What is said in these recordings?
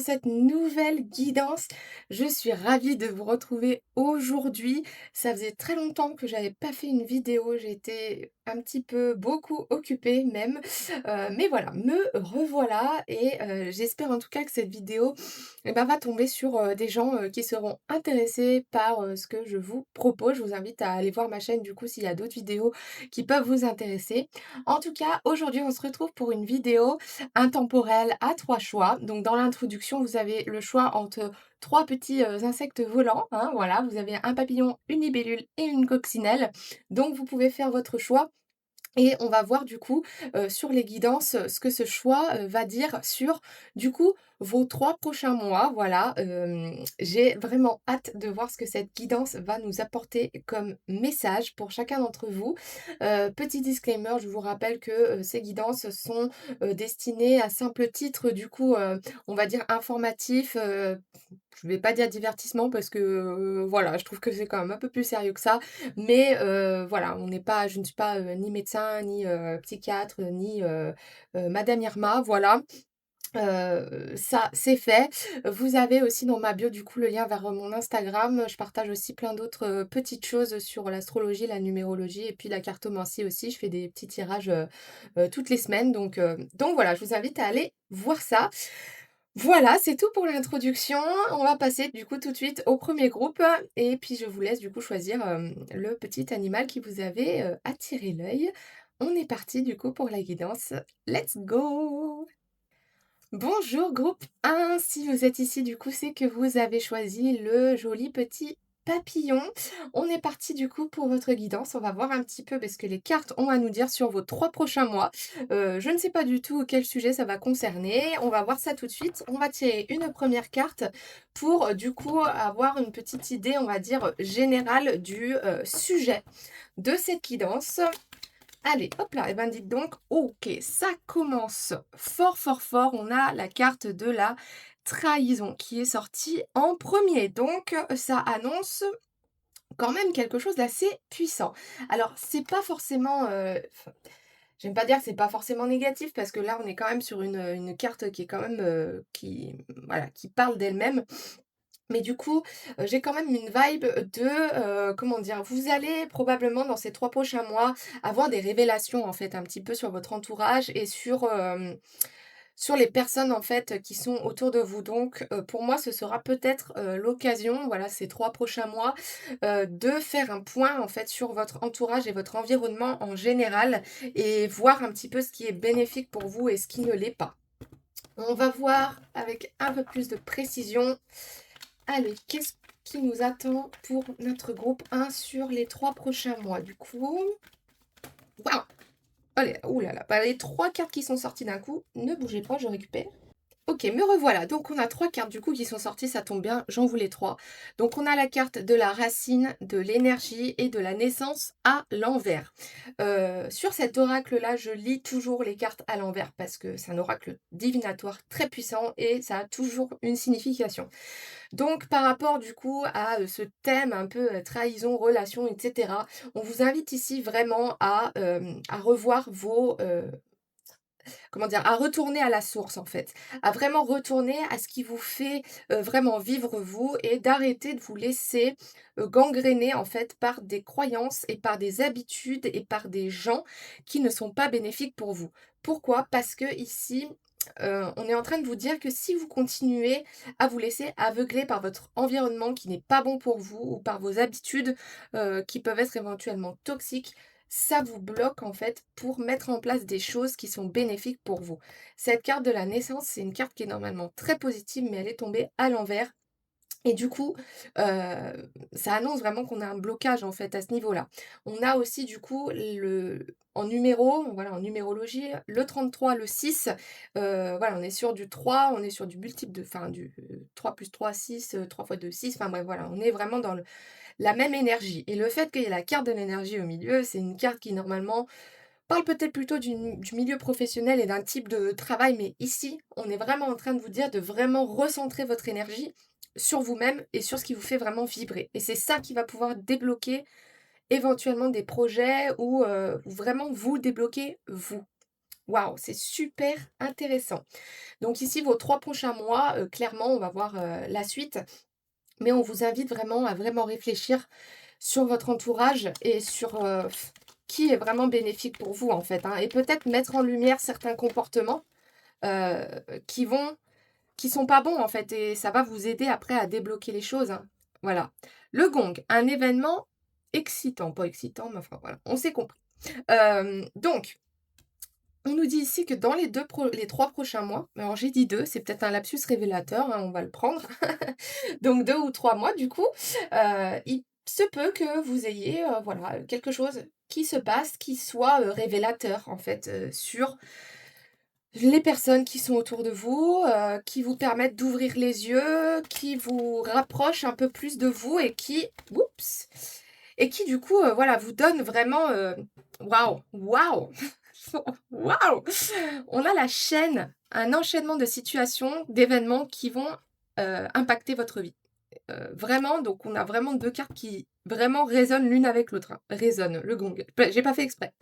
pour cette nouvelle guidance. Je suis ravie de vous retrouver aujourd'hui. Ça faisait très longtemps que j'avais pas fait une vidéo, j'étais un petit peu beaucoup occupée même. Mais voilà, me revoilà et j'espère en tout cas que cette vidéo va tomber sur des gens qui seront intéressés par ce que je vous propose. Je vous invite à aller voir ma chaîne du coup s'il y a d'autres vidéos qui peuvent vous intéresser. En tout cas, aujourd'hui, on se retrouve pour une vidéo intemporelle à 3 choix. Donc dans l'introduction, vous avez le choix entre 3 petits, insectes volants, hein, voilà. Vous avez un papillon, une libellule et une coccinelle. Donc vous pouvez faire votre choix et on va voir du coup, sur les guidances, ce que ce choix, va dire sur, du coup, vos 3 prochains mois. Voilà, j'ai vraiment hâte de voir ce que cette guidance va nous apporter comme message pour chacun d'entre vous. Petit disclaimer, je vous rappelle que, ces guidances sont, destinées à simple titre, du coup, on va dire informatif, je vais pas dire divertissement parce que, voilà, je trouve que c'est quand même un peu plus sérieux que ça. Mais voilà, on n'est pas je ne suis pas, ni médecin, ni, psychiatre, ni, madame Irma, voilà. Ça, c'est fait. Vous avez aussi dans ma bio, du coup, le lien vers, mon Instagram. Je partage aussi plein d'autres, petites choses sur l'astrologie, la numérologie et puis la cartomancie aussi. Je fais des petits tirages, toutes les semaines donc voilà, je vous invite à aller voir ça. Voilà, c'est tout pour l'introduction. On va passer du coup tout de suite au premier groupe et puis je vous laisse du coup choisir, le petit animal qui vous avait, attiré l'œil. On est parti du coup pour la guidance. Let's go! Bonjour groupe 1, si vous êtes ici du coup c'est que vous avez choisi le joli petit papillon. On est parti du coup pour votre guidance, on va voir un petit peu ce que les cartes ont à nous dire sur vos 3 prochains mois. Je ne sais pas du tout quel sujet ça va concerner, on va voir ça tout de suite. On va tirer une première carte pour du coup avoir une petite idée, on va dire générale du, sujet de cette guidance. Allez, hop là, et ben dites donc, OK, ça commence fort, fort, fort. On a la carte de la trahison qui est sortie en premier. Donc, ça annonce quand même quelque chose d'assez puissant. Alors, c'est pas forcément, j'aime pas dire que c'est pas forcément négatif parce que là, on est quand même sur une carte qui est quand même, qui, voilà, qui parle d'elle-même. Mais du coup, j'ai quand même une vibe de, comment dire? Vous allez probablement dans ces 3 prochains mois avoir des révélations en fait un petit peu sur votre entourage et sur les personnes en fait qui sont autour de vous. Donc, pour moi ce sera peut-être, l'occasion, voilà, ces 3 prochains mois, de faire un point en fait sur votre entourage et votre environnement en général et voir un petit peu ce qui est bénéfique pour vous et ce qui ne l'est pas. On va voir avec un peu plus de précision. Allez, qu'est-ce qui nous attend pour notre groupe 1 sur les 3 prochains mois du coup? Waouh! Allez, ouh là là, bah, les 3 cartes qui sont sorties d'un coup, ne bougez pas, je récupère. OK, me revoilà. Donc on a 3 cartes du coup qui sont sorties, ça tombe bien, j'en voulais 3. Donc on a la carte de la racine, de l'énergie et de la naissance à l'envers. Sur cet oracle-là, je lis toujours les cartes à l'envers parce que c'est un oracle divinatoire très puissant et ça a toujours une signification. Donc par rapport du coup à, ce thème un peu, trahison, relation et cetera, on vous invite ici vraiment à revoir vos, comment dire? À retourner à la source en fait, à vraiment retourner à ce qui vous fait, vraiment vivre vous et d'arrêter de vous laisser, gangréner en fait par des croyances et par des habitudes et par des gens qui ne sont pas bénéfiques pour vous. Pourquoi? Parce que ici, on est en train de vous dire que si vous continuez à vous laisser aveugler par votre environnement qui n'est pas bon pour vous ou par vos habitudes, qui peuvent être éventuellement toxiques, ça vous bloque en fait pour mettre en place des choses qui sont bénéfiques pour vous. Cette carte de la naissance, c'est une carte qui est normalement très positive, mais elle est tombée à l'envers. Et du coup, ça annonce vraiment qu'on a un blocage en fait à ce niveau-là. On a aussi du coup le en numéro, voilà, en numérologie, le 33, le 6, voilà, on est sur du 3, on est sur du multiple de enfin du 3 plus 3, 6, 3 fois 2, 6, enfin bref, voilà, on est vraiment dans la même énergie et le fait qu'il y ait la carte de l'énergie au milieu, c'est une carte qui normalement parle peut-être plutôt du milieu professionnel et d'un type de travail, mais ici, on est vraiment en train de vous dire de vraiment recentrer votre énergie sur vous-même et sur ce qui vous fait vraiment vibrer et c'est ça qui va pouvoir débloquer éventuellement des projets ou vraiment vous débloquer vous. Waouh, c'est super intéressant. Donc ici, vos 3 prochains mois, clairement, on va voir, la suite, mais on vous invite vraiment à vraiment réfléchir sur votre entourage et sur, qui est vraiment bénéfique pour vous, en fait, hein, et peut-être mettre en lumière certains comportements, heu, qui vont qui sont pas bons, en fait, et ça va vous aider après à débloquer les choses, hein. Voilà. Le gong, un événement excitant, pas excitant, mais enfin voilà, on s'est compris. Donc on nous dit ici que dans les 3 prochains mois, alors j'ai dit 2, c'est peut-être un lapsus révélateur, hein, on va le prendre. Donc 2 ou 3 mois du coup, il se peut que vous ayez, voilà, quelque chose qui se passe, qui soit, révélateur en fait, sur les personnes qui sont autour de vous, qui vous permettent d'ouvrir les yeux, qui vous rapprochent un peu plus de vous et qui oups! Et qui du coup, voilà, vous donnent vraiment, waouh, waouh! Waouh! On a la chaîne, un enchaînement de situations, d'événements qui vont, impacter votre vie. Vraiment, donc on a vraiment 2 cartes qui vraiment résonnent l'une avec l'autre, hein. Résonnent, le gong. J'ai pas fait exprès.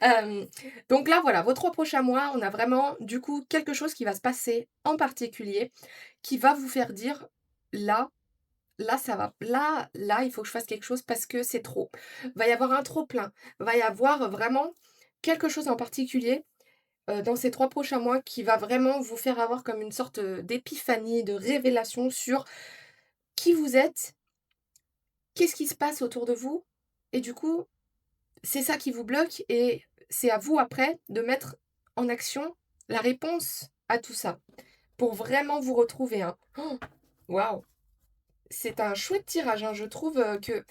Hem, donc là, voilà, vos 3 prochains mois, on a vraiment, du coup, quelque chose qui va se passer en particulier, qui va vous faire dire: «Là, là, ça va. Là, il faut que je fasse quelque chose parce que c'est trop». Va y avoir un trop plein. Va y avoir vraiment quelque chose en particulier, dans ces 3 prochains mois qui va vraiment vous faire avoir comme une sorte, d'épiphanie, de révélation sur qui vous êtes, qu'est-ce qui se passe autour de vous et du coup, c'est ça qui vous bloque et c'est à vous après de mettre en action la réponse à tout ça, pour vraiment vous retrouver, hein. Oh, waouh! C'est un chouette tirage, hein. Je trouve, que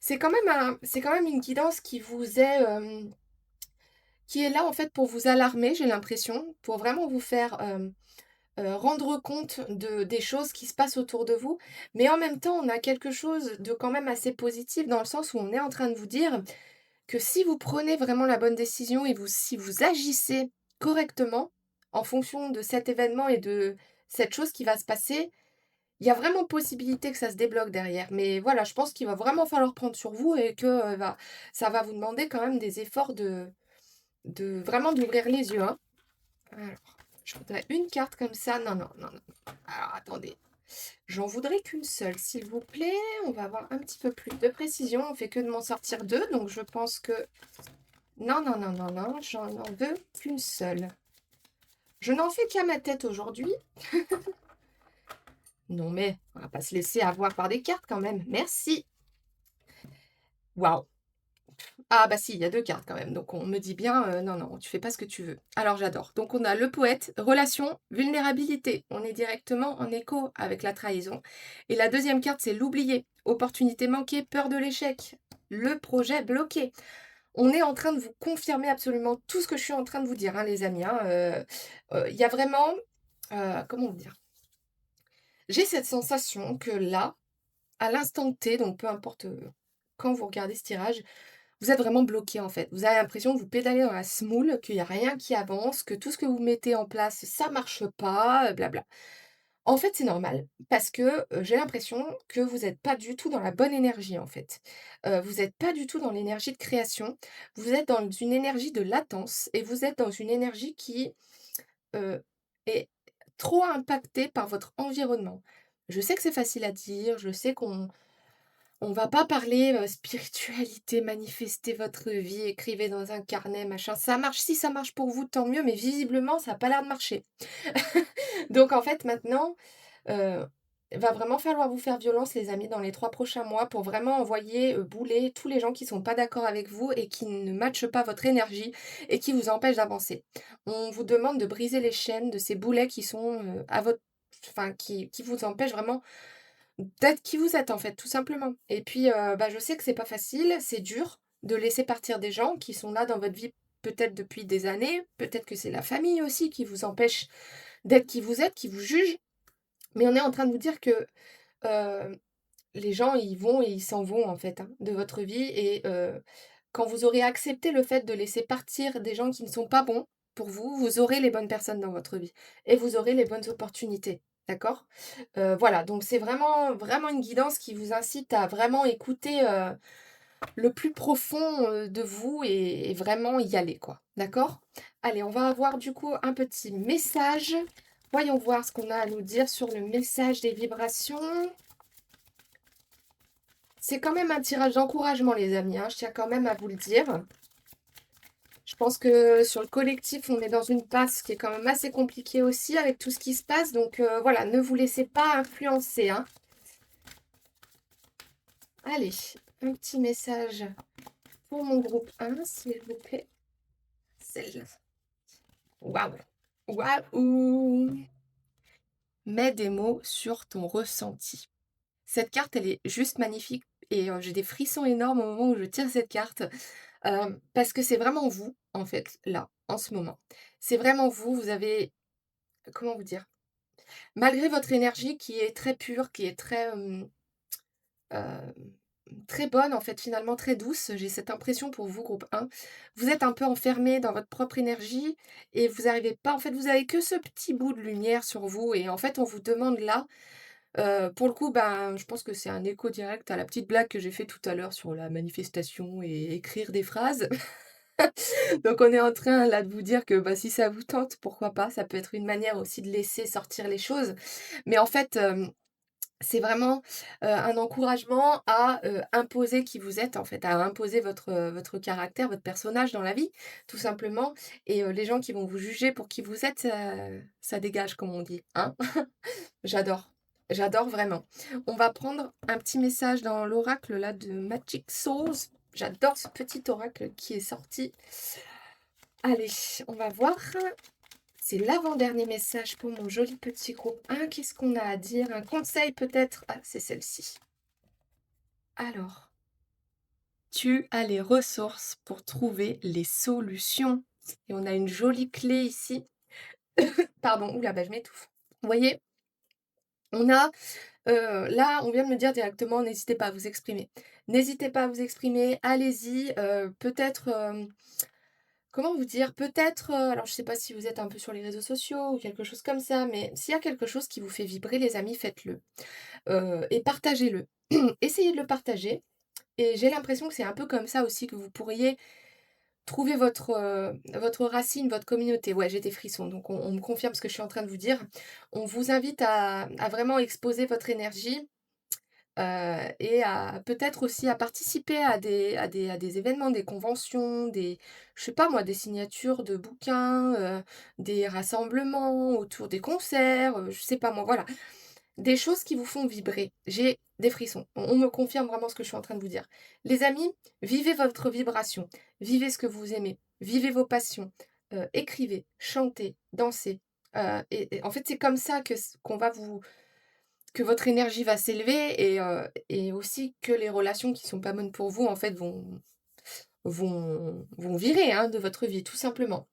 c'est quand même une guidance qui vous est, qui est là, en fait, pour vous alarmer, j'ai l'impression, pour vraiment vous faire, rendre compte des choses qui se passent autour de vous. Mais en même temps, on a quelque chose de quand même assez positif dans le sens où on est en train de vous dire que si vous prenez vraiment la bonne décision et si vous agissez correctement en fonction de cet événement et de cette chose qui va se passer, il y a vraiment possibilité que ça se débloque derrière. Mais voilà, je pense qu'il va vraiment falloir prendre sur vous et que, ça va vous demander quand même des efforts de vraiment d'ouvrir les yeux, hein. Alors, je voudrais une carte comme ça. Non, non, non, non. Alors attendez, j'en voudrais qu'une seule, s'il vous plaît. On va avoir un petit peu plus de précision. On fait que de m'en sortir 2, donc je pense que non, non, non, non, non, j'en veux qu'une seule. Je n'en fais qu'à ma tête aujourd'hui. Non mais, on va pas se laisser avoir par des cartes quand même. Merci. Waouh! Ah bah si, il y a 2 cartes quand même, donc on me dit bien, «Non, non, tu fais pas ce que tu veux». Alors j'adore. Donc on a le poète, relation, vulnérabilité. On est directement en écho avec la trahison et la deuxième carte, c'est l'oublié, opportunité manquée, peur de l'échec, le projet bloqué. On est en train de vous confirmer absolument tout ce que je suis en train de vous dire, hein, les amis, hein, il y a vraiment, comment dire? J'ai cette sensation que là, à l'instant T, donc peu importe, quand vous regardez ce tirage, vous êtes vraiment bloqué en fait. Vous avez l'impression que vous pédalez dans la semoule, qu'il y a rien qui avance, que tout ce que vous mettez en place, ça marche pas, blabla. En fait, c'est normal parce que, j'ai l'impression que vous êtes pas du tout dans la bonne énergie en fait. Vous êtes pas du tout dans l'énergie de création, vous êtes dans une énergie de latence et vous êtes dans une énergie qui, heu, est trop impactée par votre environnement. Je sais que c'est facile à dire, je sais qu'on va pas parler, spiritualité, manifester votre vie, écrivez dans un carnet, machin. Ça marche, si ça marche pour vous, tant mieux, mais visiblement, ça a pas l'air de marcher. Donc en fait, maintenant, heu, va vraiment falloir vous faire violence, les amis, dans les 3 prochains mois pour vraiment envoyer, bouler tous les gens qui sont pas d'accord avec vous et qui ne matchent pas votre énergie et qui vous empêchent d'avancer. On vous demande de briser les chaînes de ces boulets qui sont, à votre enfin qui vous empêchent vraiment d'être qui vous êtes, en fait, tout simplement. Et puis, bah, je sais que c'est pas facile, c'est dur de laisser partir des gens qui sont là dans votre vie peut-être depuis des années, peut-être que c'est la famille aussi qui vous empêche d'être qui vous êtes, qui vous juge. Mais on est en train de vous dire que, heu, les gens, ils vont et ils s'en vont, en fait, hein, de votre vie et quand vous aurez accepté le fait de laisser partir des gens qui ne sont pas bons pour vous, vous aurez les bonnes personnes dans votre vie et vous aurez les bonnes opportunités, d'accord? Voilà, donc c'est vraiment, vraiment une guidance qui vous incite à vraiment écouter, le plus profond, de vous et vraiment y aller, quoi. D'accord? Allez, on va avoir du coup un petit message. Voyons voir ce qu'on a à nous dire sur le message des vibrations. C'est quand même un tirage d'encouragement, les amis, hein, je tiens quand même à vous le dire. Je pense que sur le collectif, on est dans une passe qui est quand même assez compliquée aussi avec tout ce qui se passe. Donc voilà, ne vous laissez pas influencer, hein. Allez, un petit message pour mon groupe 1, s'il vous plaît. Celle-là. Waouh! Waouh! Mets des mots sur ton ressenti. Cette carte, elle est juste magnifique et j'ai des frissons énormes au moment où je tire cette carte, parce que c'est vraiment vous, en fait, là, en ce moment. C'est vraiment vous, vous avez comment vous dire? Malgré votre énergie qui est très pure, qui est très, hem, très bonne, en fait, finalement très douce, j'ai cette impression pour vous, groupe 1. Vous êtes un peu enfermé dans votre propre énergie et vous arrivez pas en fait, vous avez que ce petit bout de lumière sur vous et en fait, on vous demande là, pour le coup, ben, je pense que c'est un écho direct à la petite blague que j'ai fait tout à l'heure sur la manifestation et écrire des phrases. Donc on est en train là de vous dire que, bah, si ça vous tente, pourquoi pas? Ça peut être une manière aussi de laisser sortir les choses. Mais en fait, c'est vraiment, un encouragement à, imposer qui vous êtes en fait, à imposer votre caractère, votre personnage dans la vie, tout simplement et les gens qui vont vous juger pour qui vous êtes, ça dégage comme on dit, hein? J'adore, j'adore vraiment. On va prendre un petit message dans l'oracle là de Magic Souls. J'adore ce petit oracle qui est sorti. Allez, on va voir. C'est l'avant-dernier message pour mon joli petit groupe 1. Qu'est-ce qu'on a à dire? Un conseil peut-être? Ah, c'est celle-ci. Alors, tu as les ressources pour trouver les solutions. Et on a une jolie clé ici. Pardon, oula, bah, je m'étouffe. Vous voyez, on a là, on vient de me dire directement: «N'hésitez pas à vous exprimer». N'hésitez pas à vous exprimer, allez-y, peut-être, comment vous dire? Peut-être, alors je sais pas si vous êtes un peu sur les réseaux sociaux ou quelque chose comme ça, mais s'il y a quelque chose qui vous fait vibrer les amis, faites-le, et partagez-le. Essayez de le partager et j'ai l'impression que c'est un peu comme ça aussi que vous pourriez trouver votre racine, votre communauté. Ouais, j'ai des frissons, donc on me confirme ce que je suis en train de vous dire. On vous invite à vraiment exposer votre énergie, et à peut-être aussi à participer à des événements, des conventions, des je sais pas moi, des signatures de bouquins, des rassemblements autour des concerts, je sais pas moi, voilà. Des choses qui vous font vibrer. J'ai des frissons. On me confirme vraiment ce que je suis en train de vous dire. Les amis, vivez votre vibration, vivez ce que vous aimez, vivez vos passions, écrivez, chantez, dansez, et en fait, c'est comme ça qu'on va vous que votre énergie va s'élever et aussi que les relations qui sont pas bonnes pour vous, en fait, vont virer, hein, de votre vie, tout simplement.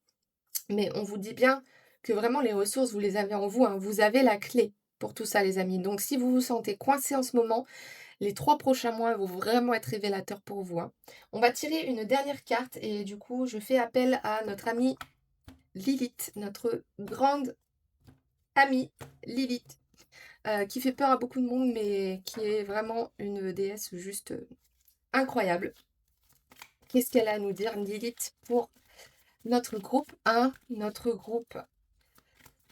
Mais on vous dit bien que vraiment les ressources, vous les avez en vous, hein. Vous avez la clé pour tout ça, les amis. Donc si vous vous sentez coincé en ce moment, les 3 prochains mois vont vraiment être révélateurs pour vous, hein. On va tirer une dernière carte et du coup, je fais appel à notre amie Lilith, notre grande amie Lilith. Qui fait peur à beaucoup de monde, mais qui est vraiment une déesse juste, incroyable. Qu'est-ce qu'elle a à nous dire, Lilith, pour notre groupe 1, notre groupe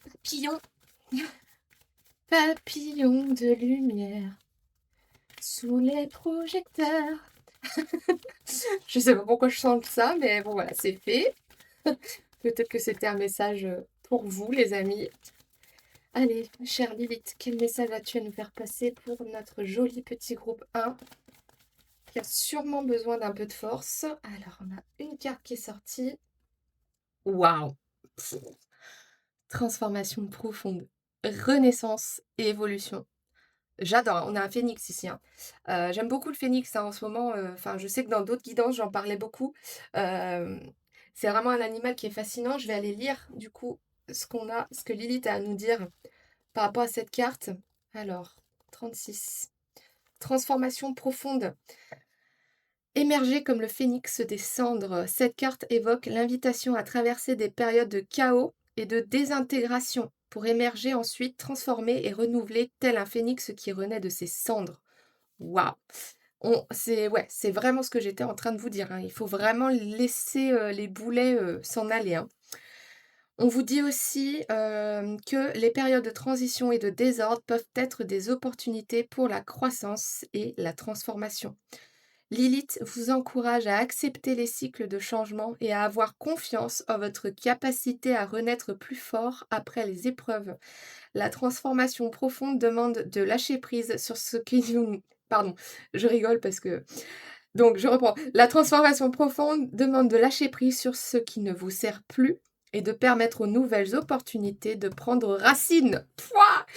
papillon, papillon de lumière sous les projecteurs. Je sais pas pourquoi je chante ça, mais bon voilà, c'est fait. Peut-être que c'était un message, pour vous les amis. Allez, chère Lilith, quel message as-tu à nous faire passer pour notre joli petit groupe 1? Qui a sûrement besoin d'un peu de force. Alors, on a une carte qui est sortie. Waouh! Transformation profonde, renaissance et évolution. J'adore, hein, on a un phénix ici, hein. J'aime beaucoup le phénix, hein, en ce moment, enfin, je sais que dans d'autres guidances, j'en parlais beaucoup. Hem, c'est vraiment un animal qui est fascinant. Je vais aller lire, du coup, ce que Lilith a à nous dire par rapport à cette carte. Alors, 36. Transformation profonde. Émerger comme le phénix des cendres, cette carte évoque l'invitation à traverser des périodes de chaos et de désintégration pour émerger ensuite transformé et renouvelé tel un phénix qui renaît de ses cendres. Waouh! Ouais, c'est vraiment ce que j'étais en train de vous dire, hein. Il faut vraiment laisser, les boulets, s'en aller, hein. On vous dit aussi, que les périodes de transition et de désordre peuvent être des opportunités pour la croissance et la transformation. Lilith vous encourage à accepter les cycles de changement et à avoir confiance en votre capacité à renaître plus fort après les épreuves. La transformation profonde demande de lâcher prise sur ce qui nous... Pardon, je rigole parce que... Donc, je reprends. La transformation profonde demande de lâcher prise sur ce qui ne vous sert plus et de permettre aux nouvelles opportunités de prendre racine. Pouah.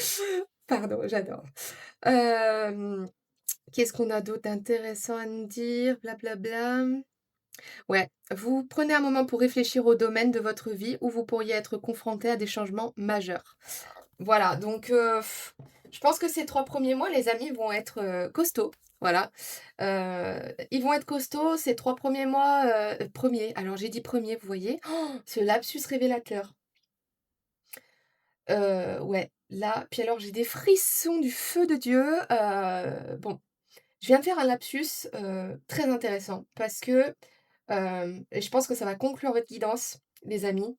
Pardon, j'adore. Euh, Qu'est-ce qu'on a d'autre d'intéressant à nous dire? Blablabla. Ouais, vous prenez un moment pour réfléchir au domaine de votre vie où vous pourriez être confronté à des changements majeurs. Voilà, donc je pense que ces 3 premiers mois, les amis, vont être, costauds. Voilà. Ils vont être costauds ces 3 premiers mois, 1 alors j'ai dit premier, vous voyez? Oh, ce lapsus révélateur. Ouais, là, puis alors j'ai des frissons du feu de Dieu, bon, je viens de faire un lapsus, très intéressant parce que, et je pense que ça va conclure votre guidance, les amis.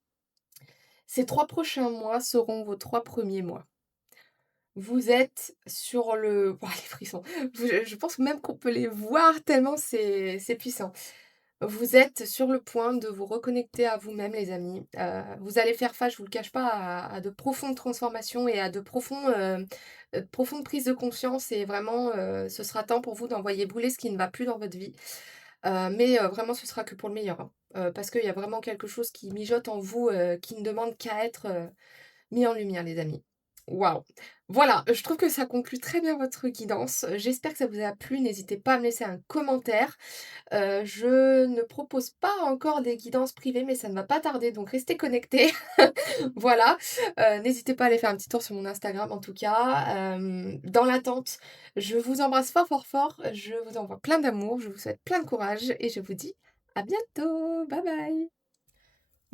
Ces 3 prochains mois seront vos 3 premiers mois. Vous êtes sur le ouah, les frissons. Je pense même qu'on peut les voir tellement c'est puissant. Vous êtes sur le point de vous reconnecter à vous-même, les amis. Vous allez faire face, je vous le cache pas, à de profondes transformations et à de profondes prises de conscience et vraiment, ce sera temps pour vous d'envoyer bouler ce qui ne va plus dans votre vie. Mais vraiment ce sera que pour le meilleur, hein. Parce qu'il y a vraiment quelque chose qui mijote en vous, qui ne demande qu'à être, mis en lumière, les amis. Waouh! Voilà, je trouve que ça conclut très bien votre guidance. J'espère que ça vous a plu. N'hésitez pas à me laisser un commentaire. Je ne propose pas encore des guidances privées, mais ça ne va pas tarder, donc restez connectés. Voilà, n'hésitez pas à aller faire un petit tour sur mon Instagram en tout cas. Dans l'attente, je vous embrasse fort, fort, fort. Je vous envoie plein d'amour, je vous souhaite plein de courage et je vous dis à bientôt. Bye bye.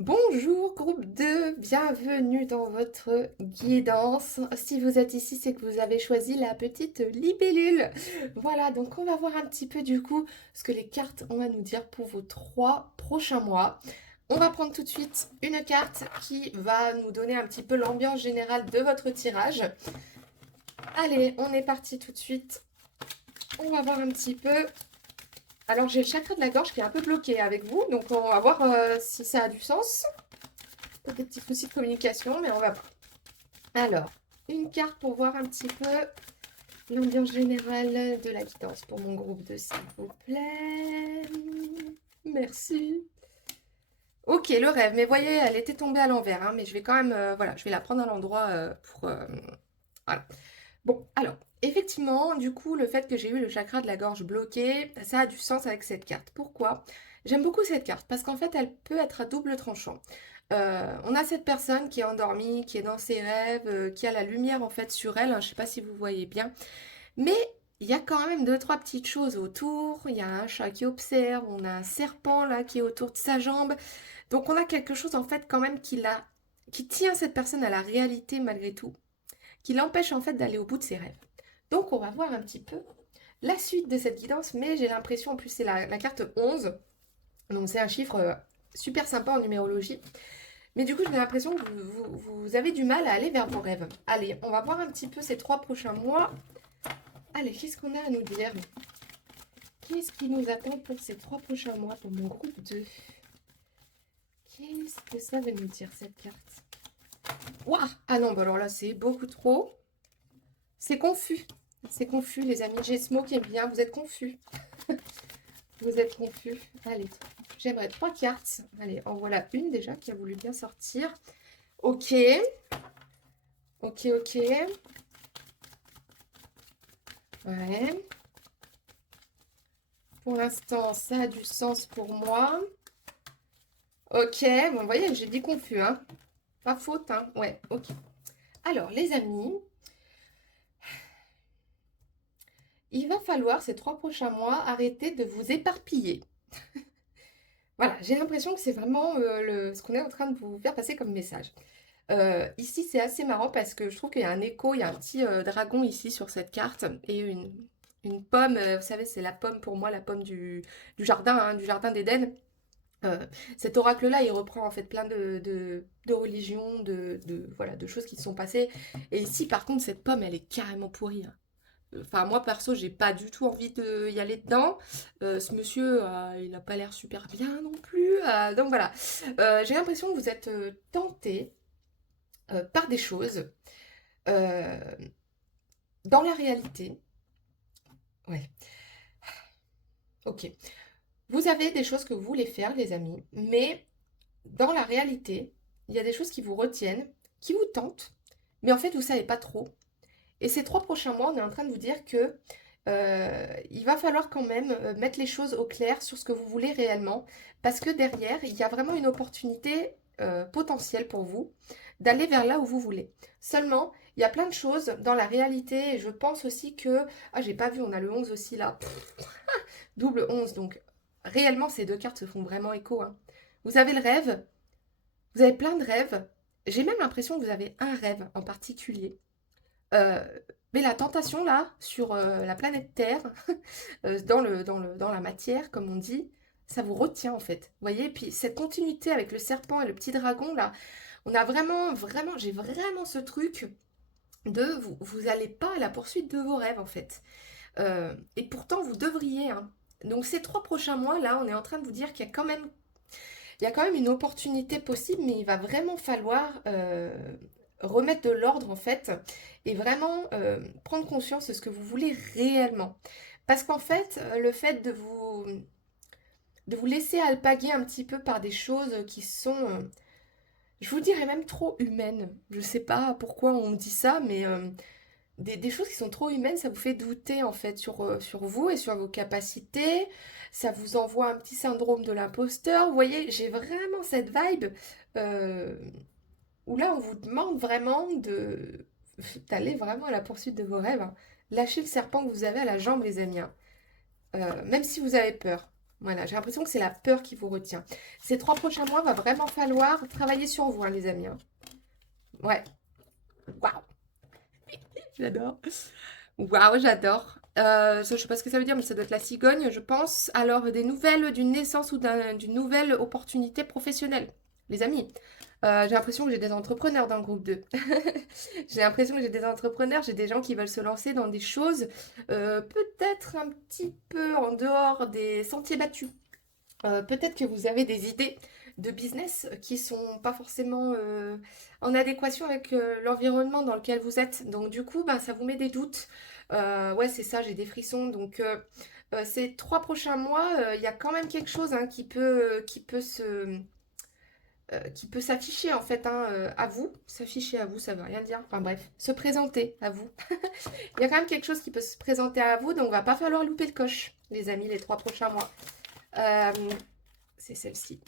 Bonjour groupe 2, bienvenue dans votre guidance. Si vous êtes ici, c'est que vous avez choisi la petite libellule. Voilà, donc on va voir un petit peu du coup ce que les cartes ont à nous dire pour vos 3 prochains mois. On va prendre tout de suite une carte qui va nous donner un petit peu l'ambiance générale de votre tirage. Allez, on est parti tout de suite. On va voir un petit peu. Alors j'ai le chakra de la gorge qui est un peu bloqué avec vous, donc on va voir si ça a du sens. Peut-être des petits soucis de communication, mais on va voir. Alors, une carte pour voir un petit peu l'ambiance générale de la guidance pour mon groupe 2, s'il vous plaît. Merci. Ok, le rêve. Mais voyez, elle était tombée à l'envers, hein, mais je vais quand même, voilà, je vais la prendre à l'endroit pour... voilà. Bon, alors, effectivement, du coup, le fait que j'ai eu le chakra de la gorge bloqué, ça a du sens avec cette carte. Pourquoi? J'aime beaucoup cette carte parce qu'en fait, elle peut être à double tranchant. On a cette personne qui est endormie, qui est dans ses rêves, qui a la lumière en fait sur elle, hein, je ne sais pas si vous voyez bien, mais il y a quand même deux, trois petites choses autour. Il y a un chat qui observe, on a un serpent là qui est autour de sa jambe. Donc on a quelque chose en fait quand même qui tient cette personne à la réalité malgré tout, qui l'empêche en fait d'aller au bout de ses rêves. Donc on va voir un petit peu la suite de cette guidance, mais j'ai l'impression, en plus c'est la carte 11, donc c'est un chiffre super sympa en numérologie. Mais du coup, j'ai l'impression que vous avez du mal à aller vers vos rêves. Allez, on va voir un petit peu ces 3 prochains mois. Allez, qu'est-ce qu'on a à nous dire? Qu'est-ce qui nous attend pour ces 3 prochains mois pour mon groupe 2? Qu'est-ce que ça veut nous dire, cette carte? Ouah! Ah non, bah alors là, c'est beaucoup trop. C'est confus. C'est confus, les amis. J'ai ce mot qui est bien. Vous êtes confus. Vous êtes confus. Allez, j'aimerais 3 cartes. Allez, en voilà une déjà qui a voulu bien sortir. Ok. Ok, ok. Ouais. Pour l'instant, ça a du sens pour moi. Ok, bon, vous voyez, j'ai dit confus, hein. Pas faute, hein. Ouais, ok. Alors, les amis, il va falloir ces 3 prochains mois arrêter de vous éparpiller. Voilà, j'ai l'impression que c'est vraiment ce qu'on est en train de vous faire passer comme message. Ici, c'est assez marrant parce que je trouve qu'il y a un écho, il y a un petit dragon ici sur cette carte et Une pomme, vous savez, c'est la pomme pour moi, la pomme du jardin, hein, du jardin d'Éden. Euh, Cet oracle-là, il reprend en fait plein de religions, voilà, de choses qui se sont passées. Et ici, par contre, cette pomme, elle est carrément pourrie, hein. Enfin, moi, perso, j'ai pas du tout envie d'y aller dedans. Ce monsieur, il a pas l'air super bien non plus. Donc voilà. J'ai l'impression que vous êtes tenté par des choses. euh, dans la réalité, ouais, ok. Vous avez des choses que vous voulez faire, les amis, mais dans la réalité, il y a des choses qui vous retiennent, qui vous tentent, mais en fait, vous savez pas trop. Et ces 3 prochains mois, on est en train de vous dire que il va falloir quand même mettre les choses au clair sur ce que vous voulez réellement, parce que derrière, il y a vraiment une opportunité potentielle pour vous d'aller vers là où vous voulez. Seulement, il y a plein de choses dans la réalité, et je pense aussi que... Ah, j'ai pas vu, on a le 11 aussi là. Double 11, donc réellement, ces deux cartes se font vraiment écho, hein. Vous avez le rêve, vous avez plein de rêves. J'ai même l'impression que vous avez un rêve en particulier. Euh, mais la tentation, là, sur la planète Terre, dans la matière, comme on dit, ça vous retient en fait. Vous voyez, puis cette continuité avec le serpent et le petit dragon, là, on a vraiment, vraiment, j'ai vraiment ce truc de vous allez pas à la poursuite de vos rêves en fait. Et pourtant, vous devriez, hein. Donc ces 3 prochains mois, là, on est en train de vous dire qu'il y a quand même une opportunité possible, mais il va vraiment falloir remettre de l'ordre en fait et vraiment prendre conscience de ce que vous voulez réellement. Parce qu'en fait, le fait de vous laisser alpaguer un petit peu par des choses qui sont, je vous dirais même trop humaines. Je sais pas pourquoi on me dit ça, mais des choses qui sont trop humaines, ça vous fait douter en fait sur vous et sur vos capacités. Ça vous envoie un petit syndrome de l'imposteur. Vous voyez, j'ai vraiment cette vibe euh, où là, on vous demande vraiment d'aller vraiment à la poursuite de vos rêves, hein. Lâchez le serpent que vous avez à la jambe, les amis, hein. Même si vous avez peur. Voilà, j'ai l'impression que c'est la peur qui vous retient. Ces 3 prochains mois, va vraiment falloir travailler sur vous, hein, les amis, hein. Ouais, waouh, j'adore. Waouh, j'adore. Je sais pas ce que ça veut dire, mais ça doit être la cigogne, je pense. Alors, des nouvelles d'une naissance ou d'une nouvelle opportunité professionnelle. Les amis, j'ai l'impression que j'ai des entrepreneurs dans le groupe 2. J'ai l'impression que j'ai des entrepreneurs, j'ai des gens qui veulent se lancer dans des choses peut-être un petit peu en dehors des sentiers battus. Peut-être que vous avez des idées de business qui sont pas forcément en adéquation avec l'environnement dans lequel vous êtes. Donc du coup, ben, ça vous met des doutes. Ouais, c'est ça, j'ai des frissons. Donc ces 3 prochains mois, il y a quand même quelque chose, hein, qui peut s'afficher en fait, hein, à vous. S'afficher à vous, ça veut rien dire. Enfin bref, se présenter à vous. Il y a quand même quelque chose qui peut se présenter à vous, donc va pas falloir louper le coche, les amis, les 3 prochains mois. Euh, c'est celle-ci.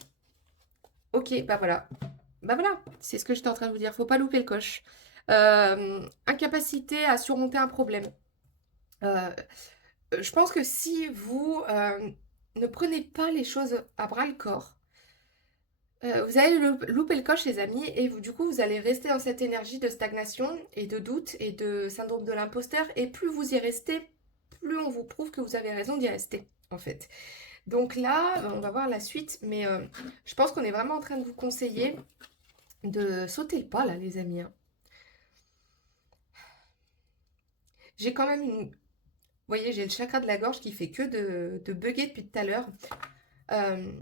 Ok, bah voilà. Bah voilà, c'est ce que j'étais en train de vous dire. Faut pas louper le coche. Incapacité à surmonter un problème. Euh, je pense que si vous ne prenez pas les choses à bras le corps, vous allez louper le coche, les amis, et vous, du coup, vous allez rester dans cette énergie de stagnation et de doute et de syndrome de l'imposteur. Et plus vous y restez, plus on vous prouve que vous avez raison d'y rester, en fait. Donc là, on va voir la suite, mais je pense qu'on est vraiment en train de vous conseiller de sauter le pas, là, les amis, hein. J'ai quand même une... Vous voyez, j'ai le chakra de la gorge qui fait que de bugger depuis tout à l'heure. Euh,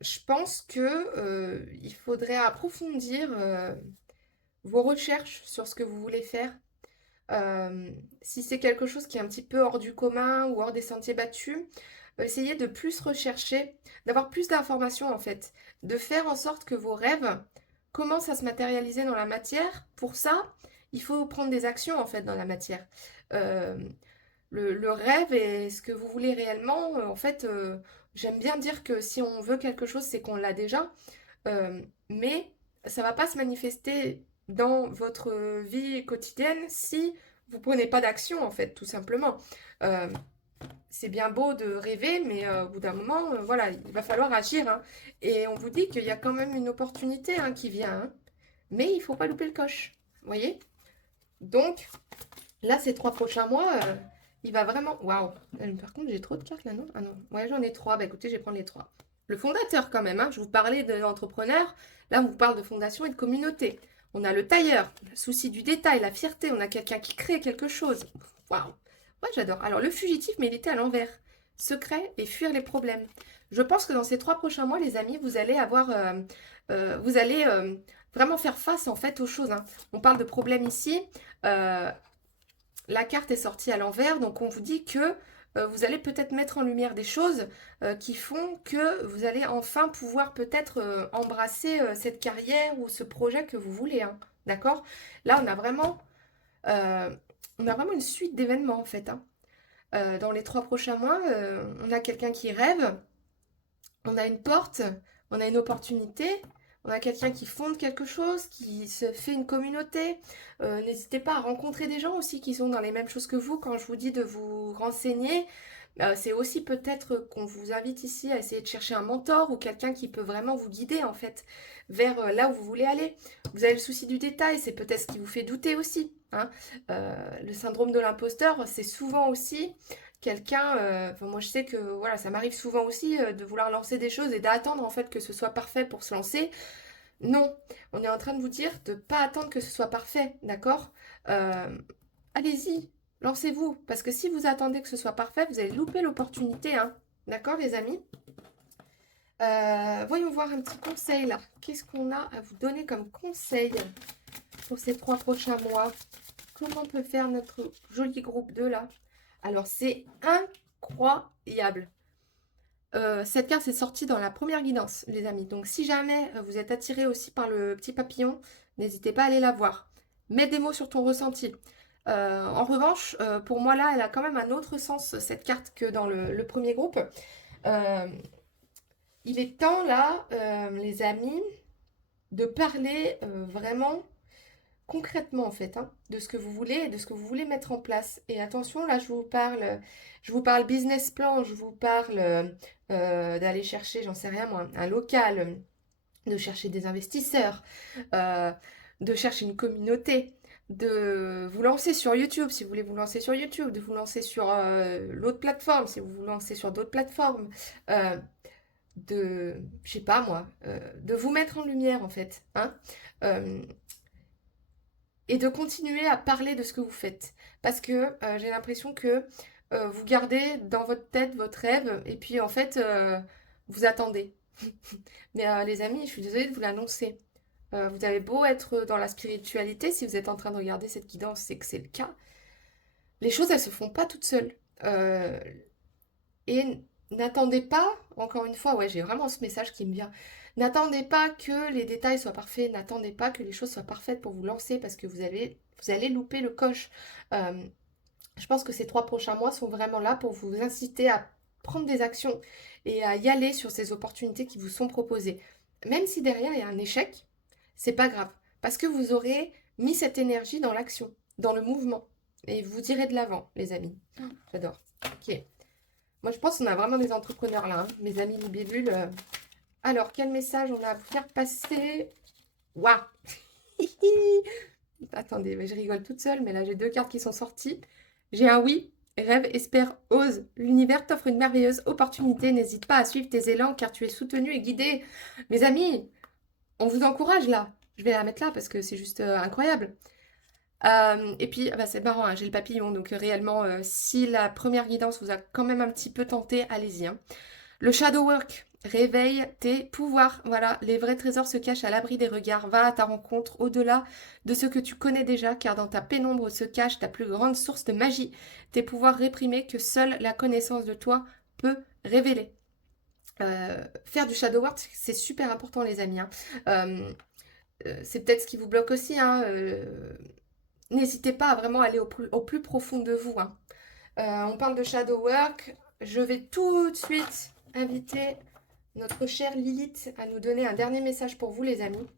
je pense que il faudrait approfondir vos recherches sur ce que vous voulez faire. Si c'est quelque chose qui est un petit peu hors du commun ou hors des sentiers battus, essayez de plus rechercher, d'avoir plus d'informations en fait, de faire en sorte que vos rêves commencent à se matérialiser dans la matière. Pour ça, il faut prendre des actions en fait dans la matière. Euh, le rêve et ce que vous voulez réellement, en fait, j'aime bien dire que si on veut quelque chose, c'est qu'on l'a déjà. Mais ça va pas se manifester dans votre vie quotidienne si vous prenez pas d'action, en fait, tout simplement. Euh, c'est bien beau de rêver, mais au bout d'un moment, voilà, il va falloir agir, hein. Et on vous dit qu'il y a quand même une opportunité, hein, qui vient, hein. Mais il faut pas louper le coche, vous voyez? Donc, là, ces 3 prochains mois, Il va vraiment... Waouh! Par contre, j'ai trop de cartes là, non? Ah non. Ouais, j'en ai 3. Bah écoutez, je vais prendre les 3. Le fondateur quand même, hein. Je vous parlais de l'entrepreneur. Là, on vous parle de fondation et de communauté. On a le tailleur, le souci du détail, la fierté. On a quelqu'un qui crée quelque chose. Waouh! Ouais, j'adore. Alors, le fugitif, mais il était à l'envers. Secret et fuir les problèmes. Je pense que dans ces 3 prochains mois, les amis, vous allez avoir... vous allez vraiment faire face en fait aux choses, hein. On parle de problèmes ici. Euh, la carte est sortie à l'envers, donc on vous dit que vous allez peut-être mettre en lumière des choses qui font que vous allez enfin pouvoir peut-être embrasser cette carrière ou ce projet que vous voulez, hein. D'accord? Là, euh, on a vraiment une suite d'événements en fait, hein. Dans les 3 prochains mois, on a quelqu'un qui rêve, on a une porte, on a une opportunité, on a quelqu'un qui fonde quelque chose, qui se fait une communauté. N'hésitez pas à rencontrer des gens aussi qui sont dans les mêmes choses que vous. Quand je vous dis de vous renseigner, c'est aussi peut-être qu'on vous invite ici à essayer de chercher un mentor ou quelqu'un qui peut vraiment vous guider en fait vers là où vous voulez aller. Vous avez le souci du détail, c'est peut-être ce qui vous fait douter aussi, hein. Le syndrome de l'imposteur, c'est souvent aussi quelqu'un, enfin, moi je sais que voilà, ça m'arrive souvent aussi de vouloir lancer des choses et d'attendre en fait que ce soit parfait pour se lancer. Non, on est en train de vous dire de ne pas attendre que ce soit parfait, d'accord? Euh, Allez-y, lancez-vous, parce que si vous attendez que ce soit parfait, vous allez louper l'opportunité, hein. D'accord, les amis? Voyons voir un petit conseil là. Qu'est-ce qu'on a à vous donner comme conseil pour ces 3 prochains mois? Comment on peut faire notre joli groupe 2 là? Alors, c'est incroyable. Cette carte est sortie dans la première guidance, les amis. Donc, si jamais vous êtes attiré aussi par le petit papillon, n'hésitez pas à aller la voir. Mets des mots sur ton ressenti. En revanche, pour moi, là, elle a quand même un autre sens, cette carte, que dans le premier groupe. Euh, il est temps, là, les amis, de parler vraiment concrètement en fait, hein, de ce que vous voulez et de ce que vous voulez mettre en place. Et attention, là je vous parle business plan, je vous parle d'aller chercher, j'en sais rien moi, un local, de chercher des investisseurs, euh, de chercher une communauté, de vous lancer sur YouTube si vous voulez vous lancer sur YouTube, de vous lancer sur l'autre plateforme si vous vous lancez sur d'autres plateformes, euh, je sais pas moi, de vous mettre en lumière en fait, hein. Euh, et de continuer à parler de ce que vous faites. Parce que j'ai l'impression que vous gardez dans votre tête votre rêve et puis en fait, vous attendez. Mais les amis, je suis désolée de vous l'annoncer. Vous avez beau être dans la spiritualité, si vous êtes en train de regarder cette guidance, c'est que c'est le cas. Les choses, elles se font pas toutes seules. Euh, et n'attendez pas, encore une fois, ouais, j'ai vraiment ce message qui me vient. N'attendez pas que les détails soient parfaits, n'attendez pas que les choses soient parfaites pour vous lancer parce que vous allez louper le coche. Euh, je pense que ces 3 prochains mois sont vraiment là pour vous inciter à prendre des actions et à y aller sur ces opportunités qui vous sont proposées. Même si derrière il y a un échec, c'est pas grave parce que vous aurez mis cette énergie dans l'action, dans le mouvement et vous irez de l'avant, les amis. J'adore. Ok. Moi, je pense qu'on a vraiment des entrepreneurs là, hein, mes amis libellules. Alors, quel message on a à vous faire passer? Waouh! Attendez, mais je rigole toute seule, mais là, j'ai 2 cartes qui sont sorties. J'ai un oui, rêve, espère, ose. L'univers t'offre une merveilleuse opportunité. N'hésite pas à suivre tes élans car tu es soutenu et guidé. Mes amis, on vous encourage là. Je vais la mettre là parce que c'est juste incroyable. Et puis, bah, c'est marrant, hein, j'ai le papillon, donc réellement, si la première guidance vous a quand même un petit peu tenté, allez-y, hein. Le shadow work, réveille tes pouvoirs. Voilà, les vrais trésors se cachent à l'abri des regards. Va à ta rencontre au-delà de ce que tu connais déjà, car dans ta pénombre se cache ta plus grande source de magie, tes pouvoirs réprimés que seule la connaissance de toi peut révéler. Faire du shadow work, c'est super important, les amis, hein. Euh, c'est peut-être ce qui vous bloque aussi, hein. N'hésitez pas à vraiment aller au plus profond de vous, hein. On parle de shadow work. Je vais tout de suite inviter notre chère Lilith à nous donner un dernier message pour vous, les amis.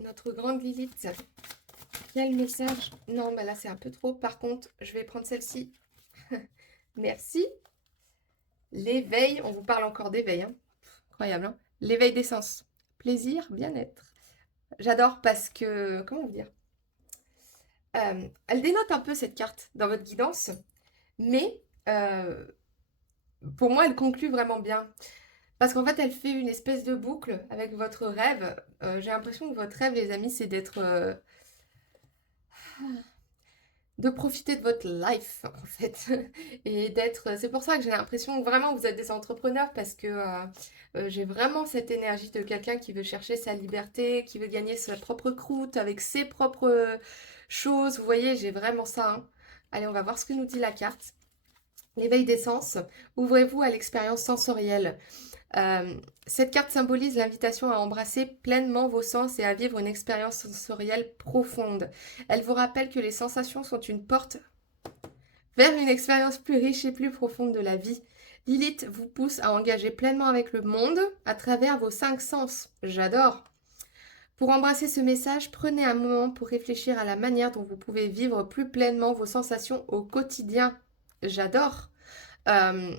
Notre grande Lilith. Quel message? Non, bah là, c'est un peu trop. Par contre, je vais prendre celle-ci. Merci. L'éveil. On vous parle encore d'éveil, hein. Incroyable, hein. L'éveil des sens. Plaisir, bien-être. J'adore parce que... Comment vous dire? Elle dénote un peu cette carte dans votre guidance, mais pour moi, elle conclut vraiment bien. Parce qu'en fait, elle fait une espèce de boucle avec votre rêve. J'ai l'impression que votre rêve, les amis, c'est d'être de profiter de votre life, en fait. Et d'être. C'est pour ça que j'ai l'impression que vraiment vous êtes des entrepreneurs parce que j'ai vraiment cette énergie de quelqu'un qui veut chercher sa liberté, qui veut gagner sa propre croûte avec ses propres choses. Vous voyez, j'ai vraiment ça, hein. Allez, on va voir ce que nous dit la carte. L'éveil des sens. Ouvrez-vous à l'expérience sensorielle. Euh, Cette carte symbolise l'invitation à embrasser pleinement vos sens et à vivre une expérience sensorielle profonde. Elle vous rappelle que les sensations sont une porte vers une expérience plus riche et plus profonde de la vie. Lilith vous pousse à engager pleinement avec le monde à travers vos 5 sens. J'adore. Pour embrasser ce message, prenez un moment pour réfléchir à la manière dont vous pouvez vivre plus pleinement vos sensations au quotidien. J'adore. Euh,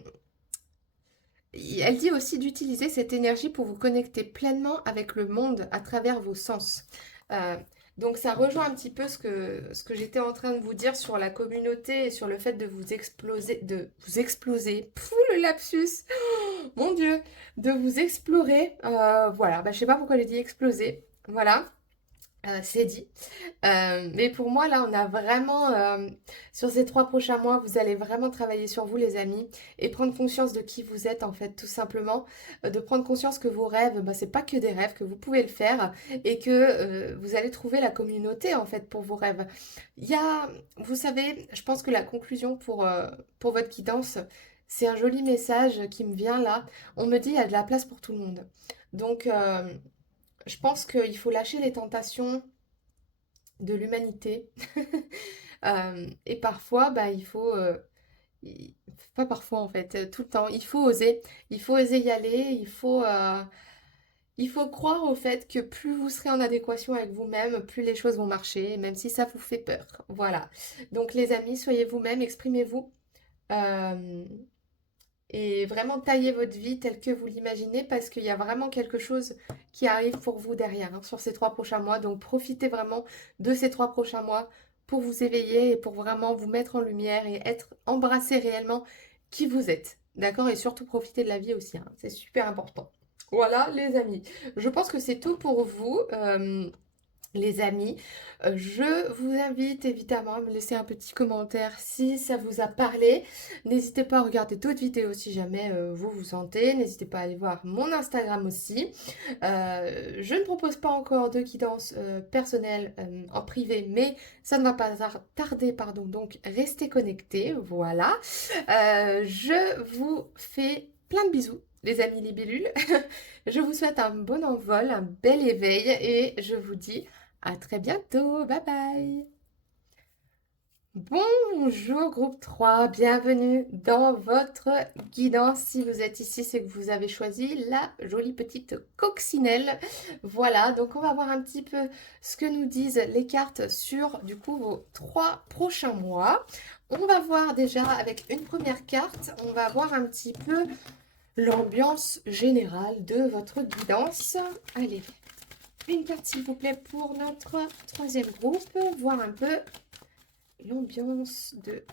Elle dit aussi d'utiliser cette énergie pour vous connecter pleinement avec le monde à travers vos sens. Euh, donc ça rejoint un petit peu ce que j'étais en train de vous dire sur la communauté et sur le fait de vous exploser, Pfff, le lapsus, oh, mon Dieu, de vous explorer. Voilà, bah, je sais pas pourquoi j'ai dit exploser. Voilà, c'est dit. Mais pour moi, là, on a vraiment, sur ces 3 prochains mois, vous allez vraiment travailler sur vous, les amis, et prendre conscience de qui vous êtes, en fait, tout simplement. De prendre conscience que vos rêves, bah, c'est pas que des rêves, que vous pouvez le faire, et que vous allez trouver la communauté, en fait, pour vos rêves. Il y a, vous savez, je pense que la conclusion pour votre guidance, c'est un joli message qui me vient là. On me dit, il y a de la place pour tout le monde. Donc, je pense qu'il faut lâcher les tentations de l'humanité. Et parfois, bah, pas parfois en fait, tout le temps, il faut oser. Il faut oser y aller, il faut croire au fait que plus vous serez en adéquation avec vous-même, plus les choses vont marcher, même si ça vous fait peur. Voilà. Donc les amis, soyez vous-même, exprimez-vous. euh, et vraiment taillez votre vie telle que vous l'imaginez parce qu'il y a vraiment quelque chose qui arrive pour vous derrière, hein, sur ces 3 prochains mois. Donc profitez vraiment de ces 3 prochains mois pour vous éveiller et pour vraiment vous mettre en lumière et être embrasser réellement qui vous êtes. D'accord? Et surtout profitez de la vie aussi, hein, c'est super important. Voilà les amis, je pense que c'est tout pour vous. Les amis, je vous invite évidemment à me laisser un petit commentaire si ça vous a parlé. N'hésitez pas à regarder d'autres vidéos si jamais vous vous sentez. N'hésitez pas à aller voir mon Instagram aussi. Je ne propose pas encore de guidance personnelle en privé, mais ça ne va pas tarder, pardon. Donc restez connectés, voilà. Je vous fais plein de bisous. Les amis libellules, je vous souhaite un bon envol, un bel éveil et je vous dis à très bientôt, bye bye. Bonjour groupe 3, bienvenue dans votre guidance. Si vous êtes ici, c'est que vous avez choisi la jolie petite coccinelle. Voilà, donc on va voir un petit peu ce que nous disent les cartes sur du coup vos 3 prochains mois. On va voir déjà avec une première carte, on va voir un petit peu l'ambiance générale de votre guidance. Allez, une carte s'il vous plaît pour notre troisième groupe, voir un peu l'ambiance de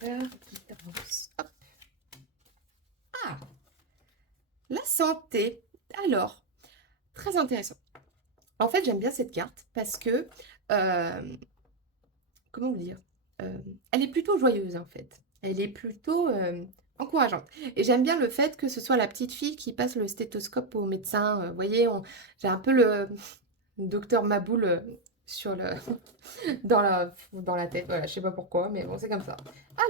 leur guidance. Hop. Ah, la santé. Alors, très intéressant. En fait, j'aime bien cette carte parce que, euh, comment vous dire, elle est plutôt joyeuse en fait. Elle est plutôt encourageante. Et j'aime bien le fait que ce soit la petite fille qui passe le stéthoscope au médecin. Vous voyez, j'ai un peu le docteur Maboul sur le, dans la tête. Voilà, je sais pas pourquoi, mais bon, c'est comme ça.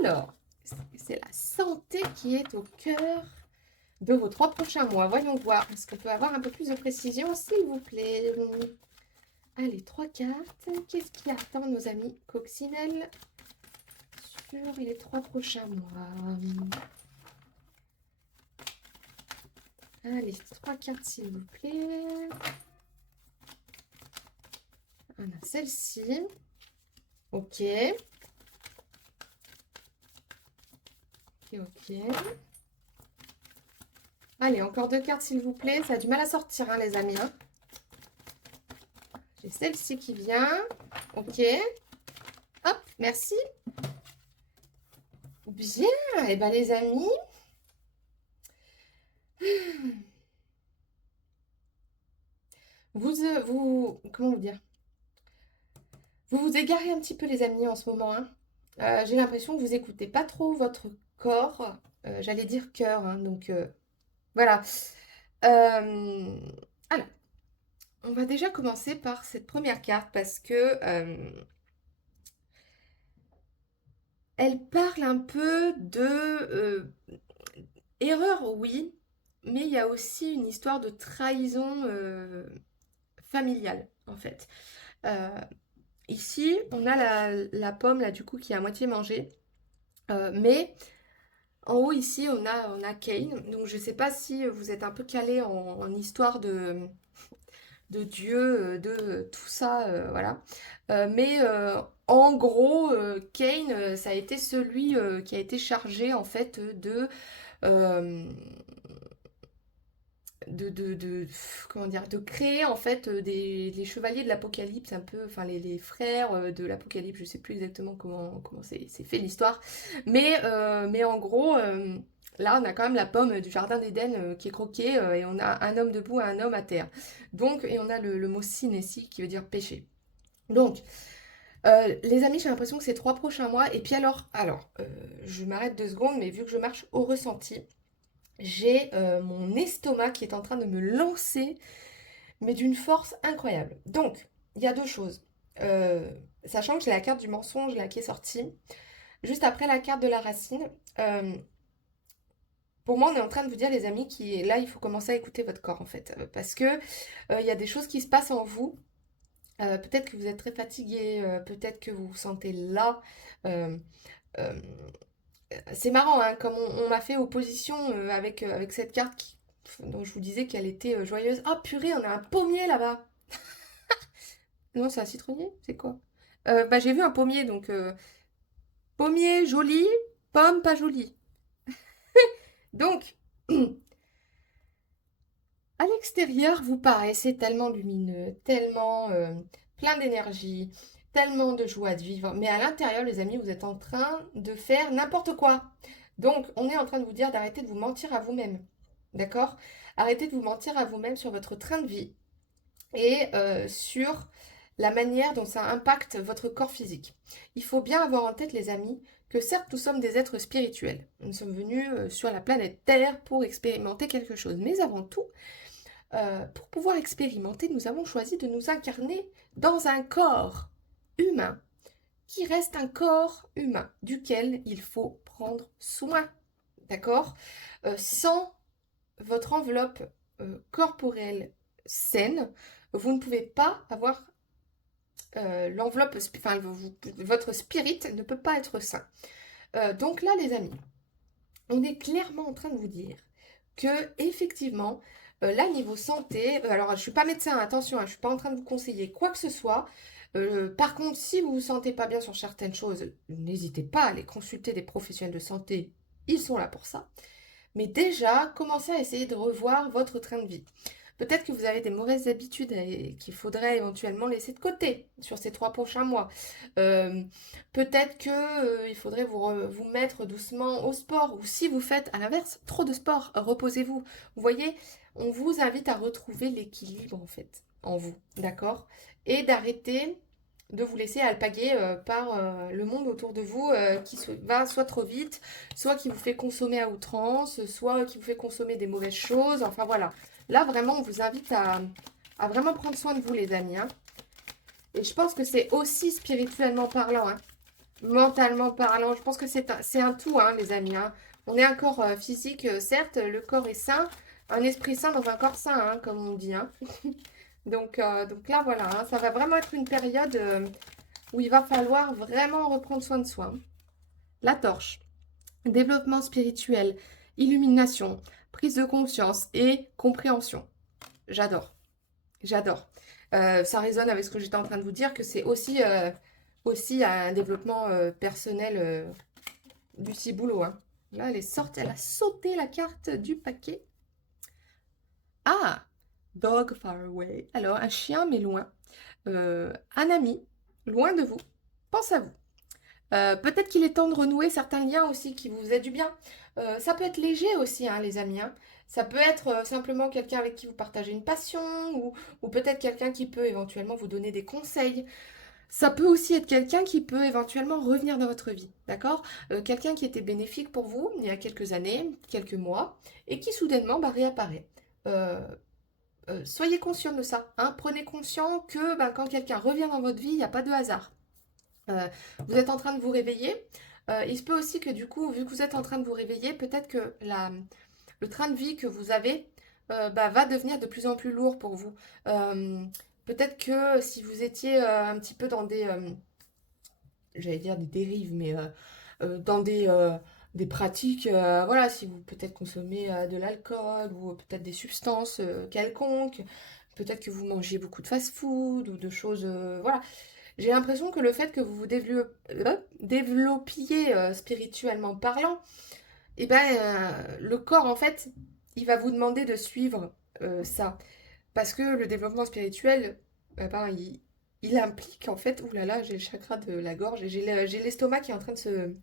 Alors, c'est la santé qui est au cœur de vos 3 prochains mois. Voyons voir. Est-ce qu'on peut avoir un peu plus de précision, s'il vous plaît? Allez, 3 cartes. Qu'est-ce qui attend nos amis coccinelles sur les 3 prochains mois? Allez, 3 cartes, s'il vous plaît. On a celle-ci. Ok. Ok. Allez, encore 2 cartes, s'il vous plaît. Ça a du mal à sortir, hein, les amis. Hein. J'ai celle-ci qui vient. Ok. Merci. Bien, et ben les amis, comment vous dire? Vous vous égarez un petit peu les amis en ce moment, hein. J'ai l'impression que vous écoutez pas trop votre corps. J'allais dire cœur, hein, donc voilà. Euh, alors, on va déjà commencer par cette première carte parce que elle parle un peu de erreur, oui, mais il y a aussi une histoire de trahison familiale, en fait. Euh, Ici, on a la pomme, là, du coup, qui est à moitié mangée. Mais en haut, ici, on a Cain. Donc, je ne sais pas si vous êtes un peu calé en histoire de Dieu, de tout ça, voilà. Mais en gros, Cain, ça a été celui qui a été chargé, en fait, euh, comment dire, de créer en fait les chevaliers de l'Apocalypse, un peu, enfin les frères de l'Apocalypse, je sais plus exactement comment c'est fait l'histoire, mais en gros, là on a quand même la pomme du jardin d'Éden qui est croquée et on a un homme debout et un homme à terre. Donc, et on a le mot sin ici qui veut dire péché. Donc, les amis, j'ai l'impression que ces 3 prochains mois, et puis je m'arrête 2 secondes, mais vu que je marche au ressenti, j'ai mon estomac qui est en train de me lancer, mais d'une force incroyable. Donc, il y a deux choses. Euh, Sachant que j'ai la carte du mensonge là qui est sortie, juste après la carte de la racine, euh, pour moi, on est en train de vous dire, les amis, qui là, il faut commencer à écouter votre corps en fait, parce que il y a des choses qui se passent en vous. Peut-être que vous êtes très fatigué, peut-être que vous vous sentez là. Euh, euh, c'est marrant, hein, comme on m'a fait opposition avec cette carte dont je vous disais qu'elle était joyeuse. Ah purée, on a un pommier là-bas. Non, c'est un citronnier? C'est quoi? Bah, j'ai vu un pommier, donc pommier joli, pomme pas jolie. Donc, à l'extérieur, vous paraissez tellement lumineux, tellement plein d'énergie, tellement de joie de vivre. Mais à l'intérieur, les amis, vous êtes en train de faire n'importe quoi. Donc, on est en train de vous dire d'arrêter de vous mentir à vous-même. D'accord? Arrêtez de vous mentir à vous-même sur votre train de vie et sur la manière dont ça impacte votre corps physique. Il faut bien avoir en tête, les amis, que certes, nous sommes des êtres spirituels. Nous sommes venus sur la planète Terre pour expérimenter quelque chose. Mais avant tout, pour pouvoir expérimenter, nous avons choisi de nous incarner dans un corps humain qui reste un corps humain duquel il faut prendre soin. D'accord? Sans votre enveloppe corporelle saine, vous ne pouvez pas avoir l'enveloppe, enfin votre spirit ne peut pas être sain. Donc là, les amis, on est clairement en train de vous dire que effectivement, là niveau santé, alors je suis pas médecin, attention, hein, je suis pas en train de vous conseiller quoi que ce soit. Par contre, si vous vous sentez pas bien sur certaines choses, n'hésitez pas à aller consulter des professionnels de santé. Ils sont là pour ça. Mais déjà, commencez à essayer de revoir votre train de vie. Peut-être que vous avez des mauvaises habitudes et qu'il faudrait éventuellement laisser de côté sur ces 3 prochains mois. Euh, Peut-être que, il faudrait vous mettre doucement au sport. Ou si vous faites à l'inverse trop de sport, reposez-vous. Vous voyez, on vous invite à retrouver l'équilibre en fait en vous, d'accord? Et d'arrêter de vous laisser alpaguer par le monde autour de vous va soit trop vite, soit qui vous fait consommer à outrance, soit qui vous fait consommer des mauvaises choses. Enfin voilà. Là, vraiment, on vous invite à vraiment prendre soin de vous, les amis, hein. Et je pense que c'est aussi spirituellement parlant, hein, mentalement parlant. Je pense que c'est un tout, hein, les amis, hein. On est un corps physique, certes, le corps est sain, un esprit sain dans un corps sain, hein, comme on dit, hein. Donc là, voilà, hein, ça va vraiment être une période où il va falloir vraiment reprendre soin de soi. La torche. Développement spirituel, illumination, prise de conscience et compréhension. J'adore, j'adore. Ça résonne avec ce que j'étais en train de vous dire, que c'est aussi un développement personnel du ciboulot, hein. Là, elle est sortie, elle a sauté la carte du paquet. Ah, dog far away. Alors, un chien, mais loin. Un ami, loin de vous, pense à vous. Peut-être qu'il est temps de renouer certains liens aussi qui vous faisaient du bien. Ça peut être léger aussi, hein, les amis, hein. Ça peut être simplement quelqu'un avec qui vous partagez une passion ou peut-être quelqu'un qui peut éventuellement vous donner des conseils. Ça peut aussi être quelqu'un qui peut éventuellement revenir dans votre vie, d'accord? Quelqu'un qui était bénéfique pour vous il y a quelques années, quelques mois, et qui soudainement bah, réapparaît. Euh, Soyez conscient de ça, hein. Prenez conscience que bah, quand quelqu'un revient dans votre vie, il n'y a pas de hasard. Euh, Vous êtes en train de vous réveiller. Il se peut aussi que du coup, vu que vous êtes en train de vous réveiller, peut-être que le train de vie que vous avez bah, va devenir de plus en plus lourd pour vous. Euh, Peut-être que si vous étiez un petit peu dans j'allais dire des dérives, mais dans des pratiques, voilà, si vous peut-être consommez de l'alcool ou peut-être des substances quelconques, peut-être que vous mangez beaucoup de fast-food ou de choses, voilà. J'ai l'impression que le fait que vous vous développiez spirituellement parlant, et ben, le corps, en fait, il va vous demander de suivre ça. Parce que le développement spirituel, ben, il implique, en fait, oulala, j'ai le chakra de la gorge et j'ai l'estomac qui est en train de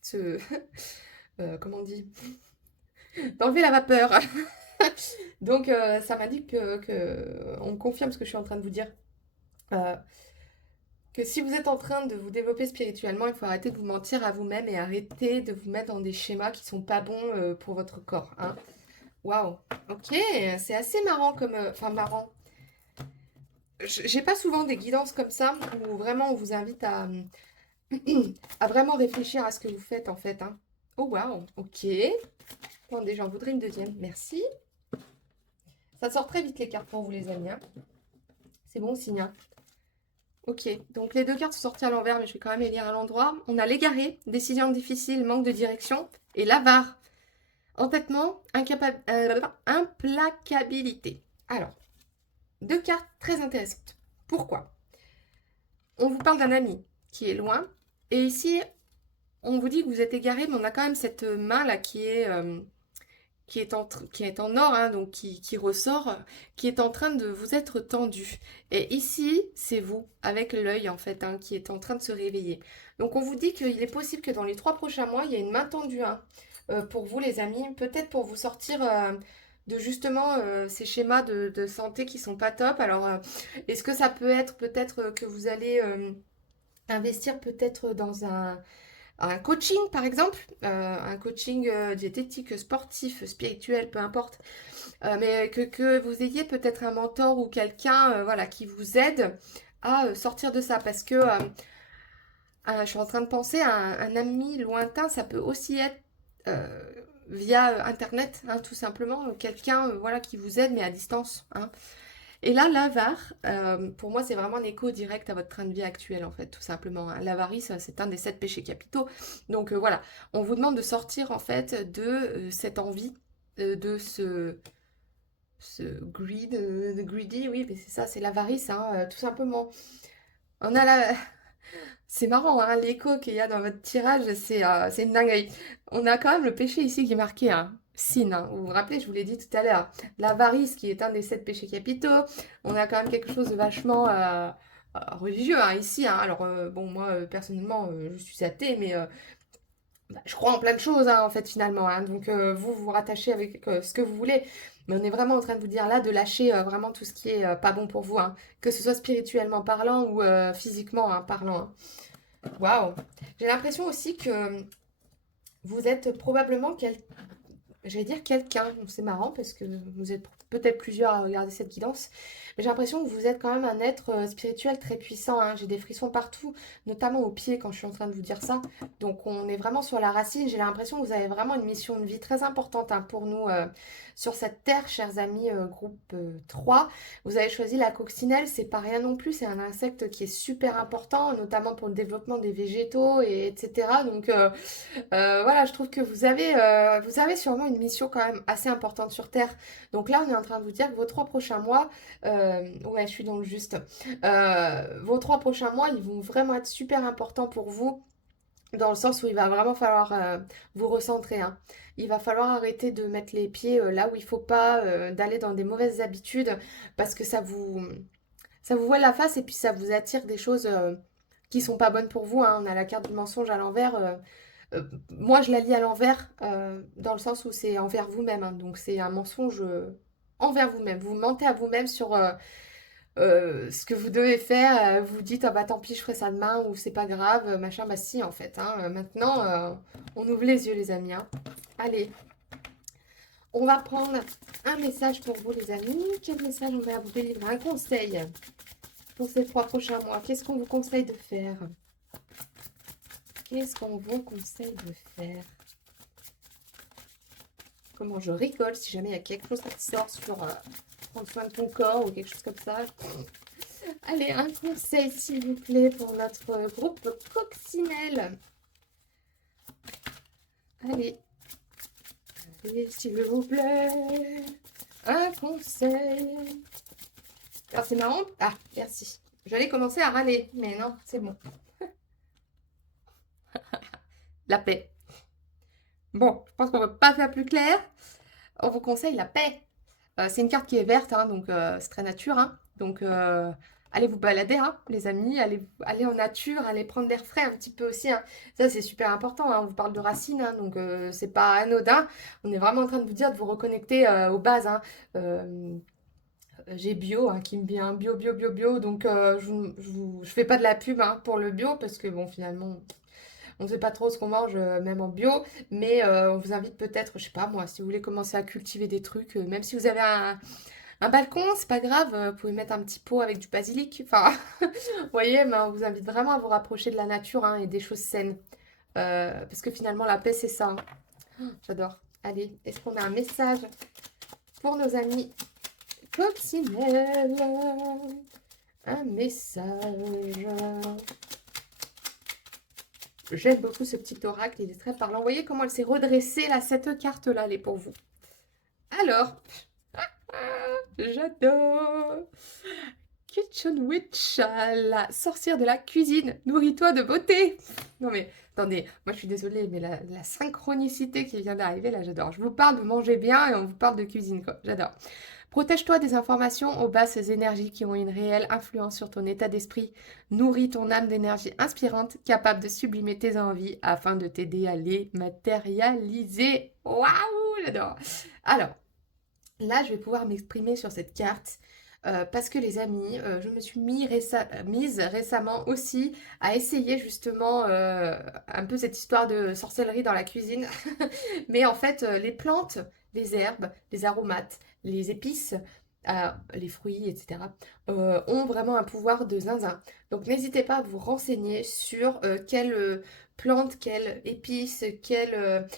se comment on dit, d'enlever la vapeur. Donc, ça m'indique on me confirme ce que je suis en train de vous dire. Euh, que si vous êtes en train de vous développer spirituellement, il faut arrêter de vous mentir à vous-même et arrêter de vous mettre dans des schémas qui sont pas bons pour votre corps, hein. Waouh, ok, c'est assez marrant comme... Enfin, marrant. J'ai pas souvent des guidances comme ça où vraiment on vous invite à vraiment réfléchir à ce que vous faites en fait, hein. Oh waouh, ok. Attendez, j'en voudrais une deuxième, merci. Ça sort très vite les cartes pour vous les amis, hein. C'est bon signe, hein. Ok, donc les deux cartes sont sorties à l'envers, mais je vais quand même les lire à l'endroit. On a l'égaré, décision difficile, manque de direction, et l'avare, entêtement, implacabilité. Alors, deux cartes très intéressantes. Pourquoi? On vous parle d'un ami qui est loin, et ici, on vous dit que vous êtes égaré, mais on a quand même cette main là qui est en or, hein, donc qui ressort, qui est en train de vous être tendu. Et ici, c'est vous, avec l'œil en fait, hein, qui est en train de se réveiller. Donc on vous dit qu'il est possible que dans les 3 prochains mois, il y ait une main tendue, hein, pour vous les amis, peut-être pour vous sortir de justement ces schémas de santé qui sont pas top. Alors, est-ce que ça peut être peut-être que vous allez investir peut-être dans un coaching, par exemple, un coaching diététique, sportif, spirituel, peu importe, mais que vous ayez peut-être un mentor ou quelqu'un voilà, qui vous aide à sortir de ça. Parce que je suis en train de penser à un ami lointain, ça peut aussi être euh, via Internet, hein, tout simplement, quelqu'un voilà, qui vous aide, mais à distance, hein. Et là, l'avare, pour moi, c'est vraiment un écho direct à votre train de vie actuel, en fait, tout simplement, hein. L'avarice, c'est un des 7 péchés capitaux. Donc voilà, on vous demande de sortir, en fait, de cette envie, de ce greed, de greedy, oui, mais c'est ça, c'est l'avarice, hein, tout simplement. On a la... C'est marrant, hein, l'écho qu'il y a dans votre tirage, c'est une dinguerie. On a quand même le péché ici qui est marqué, hein. Sin, hein. Vous vous rappelez, je vous l'ai dit tout à l'heure, l'avarice qui est un des 7 péchés capitaux. On a quand même quelque chose de vachement religieux, hein, ici, hein. Alors, bon, moi, personnellement, je suis athée, mais bah, je crois en plein de choses, hein, en fait, finalement, hein. Donc, vous vous rattachez avec ce que vous voulez. Mais on est vraiment en train de vous dire là de lâcher vraiment tout ce qui est pas bon pour vous, hein. Que ce soit spirituellement parlant ou physiquement hein, parlant, hein. Waouh! J'ai l'impression aussi que vous êtes probablement j'allais dire quelqu'un. Donc, c'est marrant parce que vous êtes peut-être plusieurs à regarder cette guidance. Mais j'ai l'impression que vous êtes quand même un être spirituel très puissant, hein. J'ai des frissons partout, notamment aux pieds quand je suis en train de vous dire ça. Donc on est vraiment sur la racine. J'ai l'impression que vous avez vraiment une mission de vie très importante hein, pour nous sur cette terre, chers amis, groupe 3. Vous avez choisi la coccinelle, c'est pas rien non plus. C'est un insecte qui est super important, notamment pour le développement des végétaux, et etc. Donc voilà, je trouve que vous avez sûrement une mission quand même assez importante sur Terre. Donc là, on est en train de vous dire que vos 3 prochains mois, ouais, je suis dans le juste. Vos 3 prochains mois, ils vont vraiment être super importants pour vous, dans le sens où il va vraiment falloir vous recentrer, hein. Il va falloir arrêter de mettre les pieds là où il faut pas, d'aller dans des mauvaises habitudes, parce que ça vous voile la face et puis ça vous attire des choses qui sont pas bonnes pour vous, hein. On a la carte du mensonge à l'envers. Moi, je la lis à l'envers, dans le sens où c'est envers vous-même, hein. Donc, c'est un mensonge envers vous-même. Vous mentez à vous-même sur ce que vous devez faire. Vous dites, ah bah tant pis, je ferai ça demain, ou c'est pas grave, machin. Bah si, en fait, hein. Maintenant, on ouvre les yeux, les amis, hein. Allez, on va prendre un message pour vous, les amis. Quel message on va vous délivrer? Un conseil pour ces 3 prochains mois. Qu'est-ce qu'on vous conseille de faire? Qu'est-ce qu'on vous conseille de faire? Comment je rigole si jamais il y a quelque chose qui sort sur prendre soin de ton corps ou quelque chose comme ça. Allez, un conseil s'il vous plaît pour notre groupe Coccinelle. Allez, allez s'il vous plaît, un conseil. Alors c'est marrant. Ah, merci. J'allais commencer à râler, mais non, c'est bon. La paix. Bon, je pense qu'on ne peut pas faire plus clair. On vous conseille la paix. C'est une carte qui est verte, hein, donc c'est très nature, hein. Donc allez vous balader, hein, les amis. Allez en nature, allez prendre l'air frais un petit peu aussi, hein. Ça, c'est super important, hein. On vous parle de racines, hein, donc c'est pas anodin. On est vraiment en train de vous dire de vous reconnecter aux bases, hein. J'ai bio, hein, qui me vient bio, bio, bio, bio. Donc je fais pas de la pub, hein, pour le bio parce que bon, finalement. On ne sait pas trop ce qu'on mange, même en bio, mais on vous invite peut-être, je sais pas moi, si vous voulez commencer à cultiver des trucs, même si vous avez un balcon, c'est pas grave, vous pouvez mettre un petit pot avec du basilic. Enfin, vous voyez, mais on vous invite vraiment à vous rapprocher de la nature, hein, et des choses saines. Parce que finalement, la paix, c'est ça, hein. J'adore. Allez, est-ce qu'on a un message pour nos amis coccinelles? Un message. J'aime beaucoup ce petit oracle, il est très parlant. Vous voyez comment elle s'est redressée, là, cette carte-là, elle est pour vous. Alors, j'adore. Kitchen Witch, la sorcière de la cuisine, nourris-toi de beauté. Non mais, attendez, moi je suis désolée, mais la synchronicité qui vient d'arriver, là, j'adore. Je vous parle de manger bien et on vous parle de cuisine, quoi. J'adore. Protège-toi des informations aux basses énergies qui ont une réelle influence sur ton état d'esprit. Nourris ton âme d'énergie inspirante, capable de sublimer tes envies afin de t'aider à les matérialiser. Waouh, j'adore. Alors, là, je vais pouvoir m'exprimer sur cette carte. Parce que les amis, je me suis mise récemment aussi à essayer justement un peu cette histoire de sorcellerie dans la cuisine. Mais en fait, les plantes, les herbes, les aromates, les épices, les fruits, etc., ont vraiment un pouvoir de zinzin. Donc n'hésitez pas à vous renseigner sur quelle plante, quelle épice, quel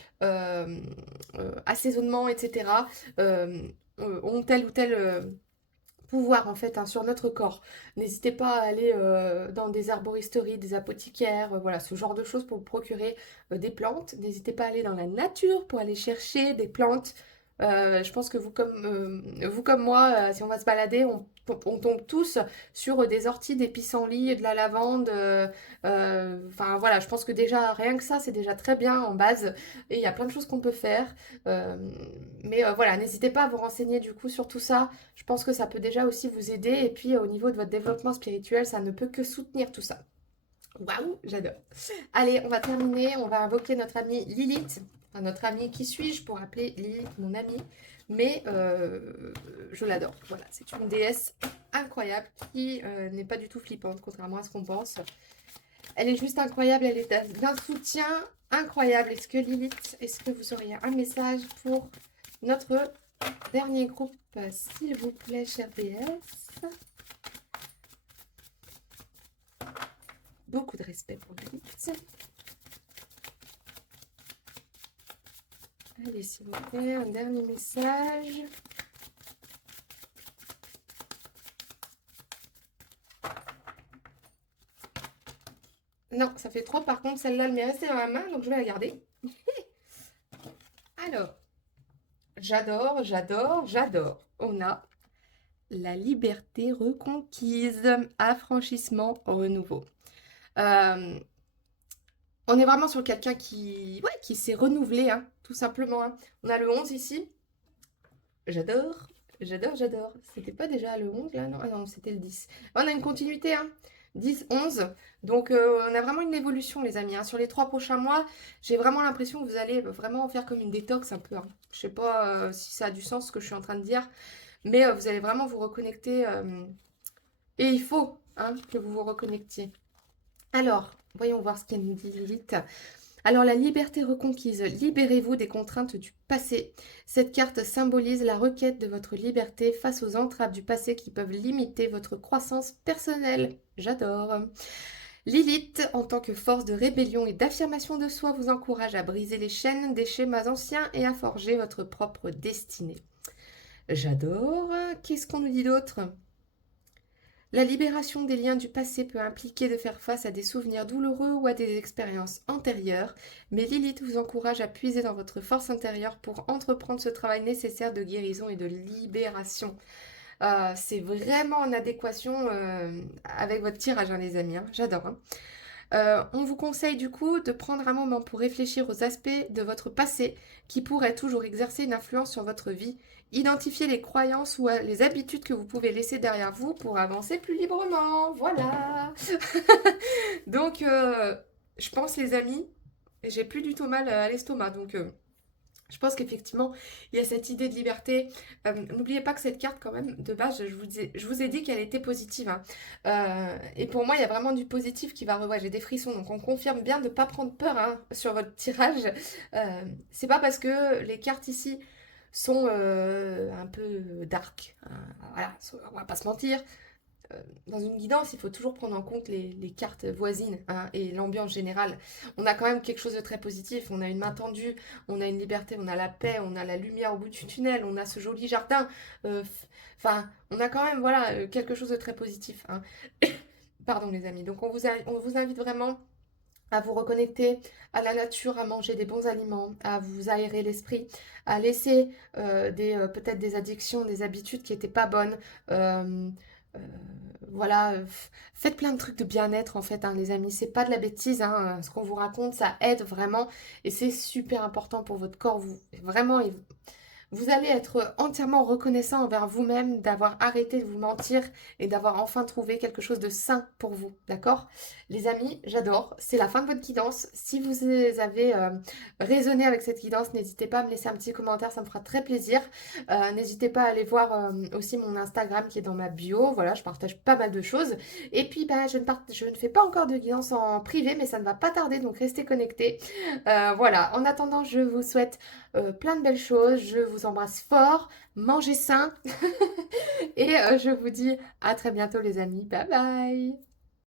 assaisonnement, etc., ont tel ou tel pouvoir en fait, hein, sur notre corps. N'hésitez pas à aller dans des arboristeries, des apothicaires, voilà, ce genre de choses pour vous procurer des plantes. N'hésitez pas à aller dans la nature pour aller chercher des plantes. Je pense que vous comme moi, si on va se balader, on tombe tous sur des orties, des pissenlits, de la lavande. Enfin voilà, je pense que déjà rien que ça, c'est déjà très bien en base. Et il y a plein de choses qu'on peut faire. Euh, mais voilà, n'hésitez pas à vous renseigner du coup sur tout ça. Je pense que ça peut déjà aussi vous aider. Et puis au niveau de votre développement spirituel, ça ne peut que soutenir tout ça. Waouh, j'adore. Allez, on va terminer. On va invoquer notre amie Lilith. Enfin, notre amie, qui suis-je pour appeler Lilith mon amie? Mais je l'adore. Voilà, c'est une déesse incroyable qui n'est pas du tout flippante, contrairement à ce qu'on pense. Elle est juste incroyable. Elle est d'un soutien incroyable. Est-ce que vous auriez un message pour notre dernier groupe, s'il vous plaît, cher DS? Beaucoup de respect pour Lilith. Allez, s'il vous plaît, un dernier message. Non, ça fait trop. Par contre, celle-là, elle m'est restée dans la main, donc je vais la garder. Alors, j'adore, j'adore, j'adore. On a la liberté reconquise, affranchissement, renouveau. On est vraiment sur quelqu'un qui s'est renouvelé, hein, tout simplement, hein. On a le 11 ici. J'adore, j'adore, j'adore. C'était pas déjà le 11 là? Non, ah non, c'était le 10. On a une continuité, hein. 10, 11. Donc, on a vraiment une évolution, les amis, hein. Sur les 3 prochains mois, j'ai vraiment l'impression que vous allez vraiment faire comme une détox un peu, hein. Je sais pas si ça a du sens ce que je suis en train de dire, mais vous allez vraiment vous reconnecter. Et il faut hein, que vous vous reconnectiez. Alors, voyons voir ce qu'elle nous dit, Lilith. Alors, la liberté reconquise. Libérez-vous des contraintes du passé. Cette carte symbolise la requête de votre liberté face aux entraves du passé qui peuvent limiter votre croissance personnelle. J'adore. Lilith, en tant que force de rébellion et d'affirmation de soi, vous encourage à briser les chaînes des schémas anciens et à forger votre propre destinée. J'adore. Qu'est-ce qu'on nous dit d'autre? La libération des liens du passé peut impliquer de faire face à des souvenirs douloureux ou à des expériences antérieures, mais Lilith vous encourage à puiser dans votre force intérieure pour entreprendre ce travail nécessaire de guérison et de libération. C'est vraiment en adéquation avec votre tirage, hein, les amis, hein. J'adore. Hein. On vous conseille du coup de prendre un moment pour réfléchir aux aspects de votre passé qui pourraient toujours exercer une influence sur votre vie. Identifiez les croyances ou les habitudes que vous pouvez laisser derrière vous pour avancer plus librement. Voilà. Donc, je pense les amis, j'ai plus du tout mal à l'estomac. Donc, je pense qu'effectivement, il y a cette idée de liberté. N'oubliez pas que cette carte, quand même, de base, je vous ai dit qu'elle était positive. Hein. Et pour moi, il y a vraiment du positif qui va... Ouais, j'ai des frissons, donc on confirme bien de ne pas prendre peur hein, sur votre tirage. C'est pas parce que les cartes ici sont un peu dark. Hein. Voilà, on va pas se mentir dans une guidance, il faut toujours prendre en compte les cartes voisines hein, et l'ambiance générale. On a quand même quelque chose de très positif. On a une main tendue, on a une liberté, on a la paix, on a la lumière au bout du tunnel, on a ce joli jardin. Enfin, on a quand même voilà quelque chose de très positif. Hein. Pardon les amis. Donc on vous invite vraiment à vous reconnecter à la nature, à manger des bons aliments, à vous aérer l'esprit, à laisser peut-être des addictions, des habitudes qui n'étaient pas bonnes. Euh, voilà, faites plein de trucs de bien-être en fait, hein, les amis. C'est pas de la bêtise, hein, ce qu'on vous raconte, ça aide vraiment et c'est super important pour votre corps. Vraiment, vous allez être entièrement reconnaissant envers vous-même d'avoir arrêté de vous mentir et d'avoir enfin trouvé quelque chose de sain pour vous, d'accord? Les amis, j'adore. C'est la fin de votre guidance. Si vous avez raisonné avec cette guidance, n'hésitez pas à me laisser un petit commentaire, ça me fera très plaisir. N'hésitez pas à aller voir aussi mon Instagram qui est dans ma bio. Voilà, je partage pas mal de choses. Et puis, bah, je ne fais pas encore de guidance en privé, mais ça ne va pas tarder, donc restez connectés. Voilà, en attendant, je vous souhaite plein de belles choses. Je vous embrasse fort. Mangez sain. Et je vous dis à très bientôt les amis. Bye bye.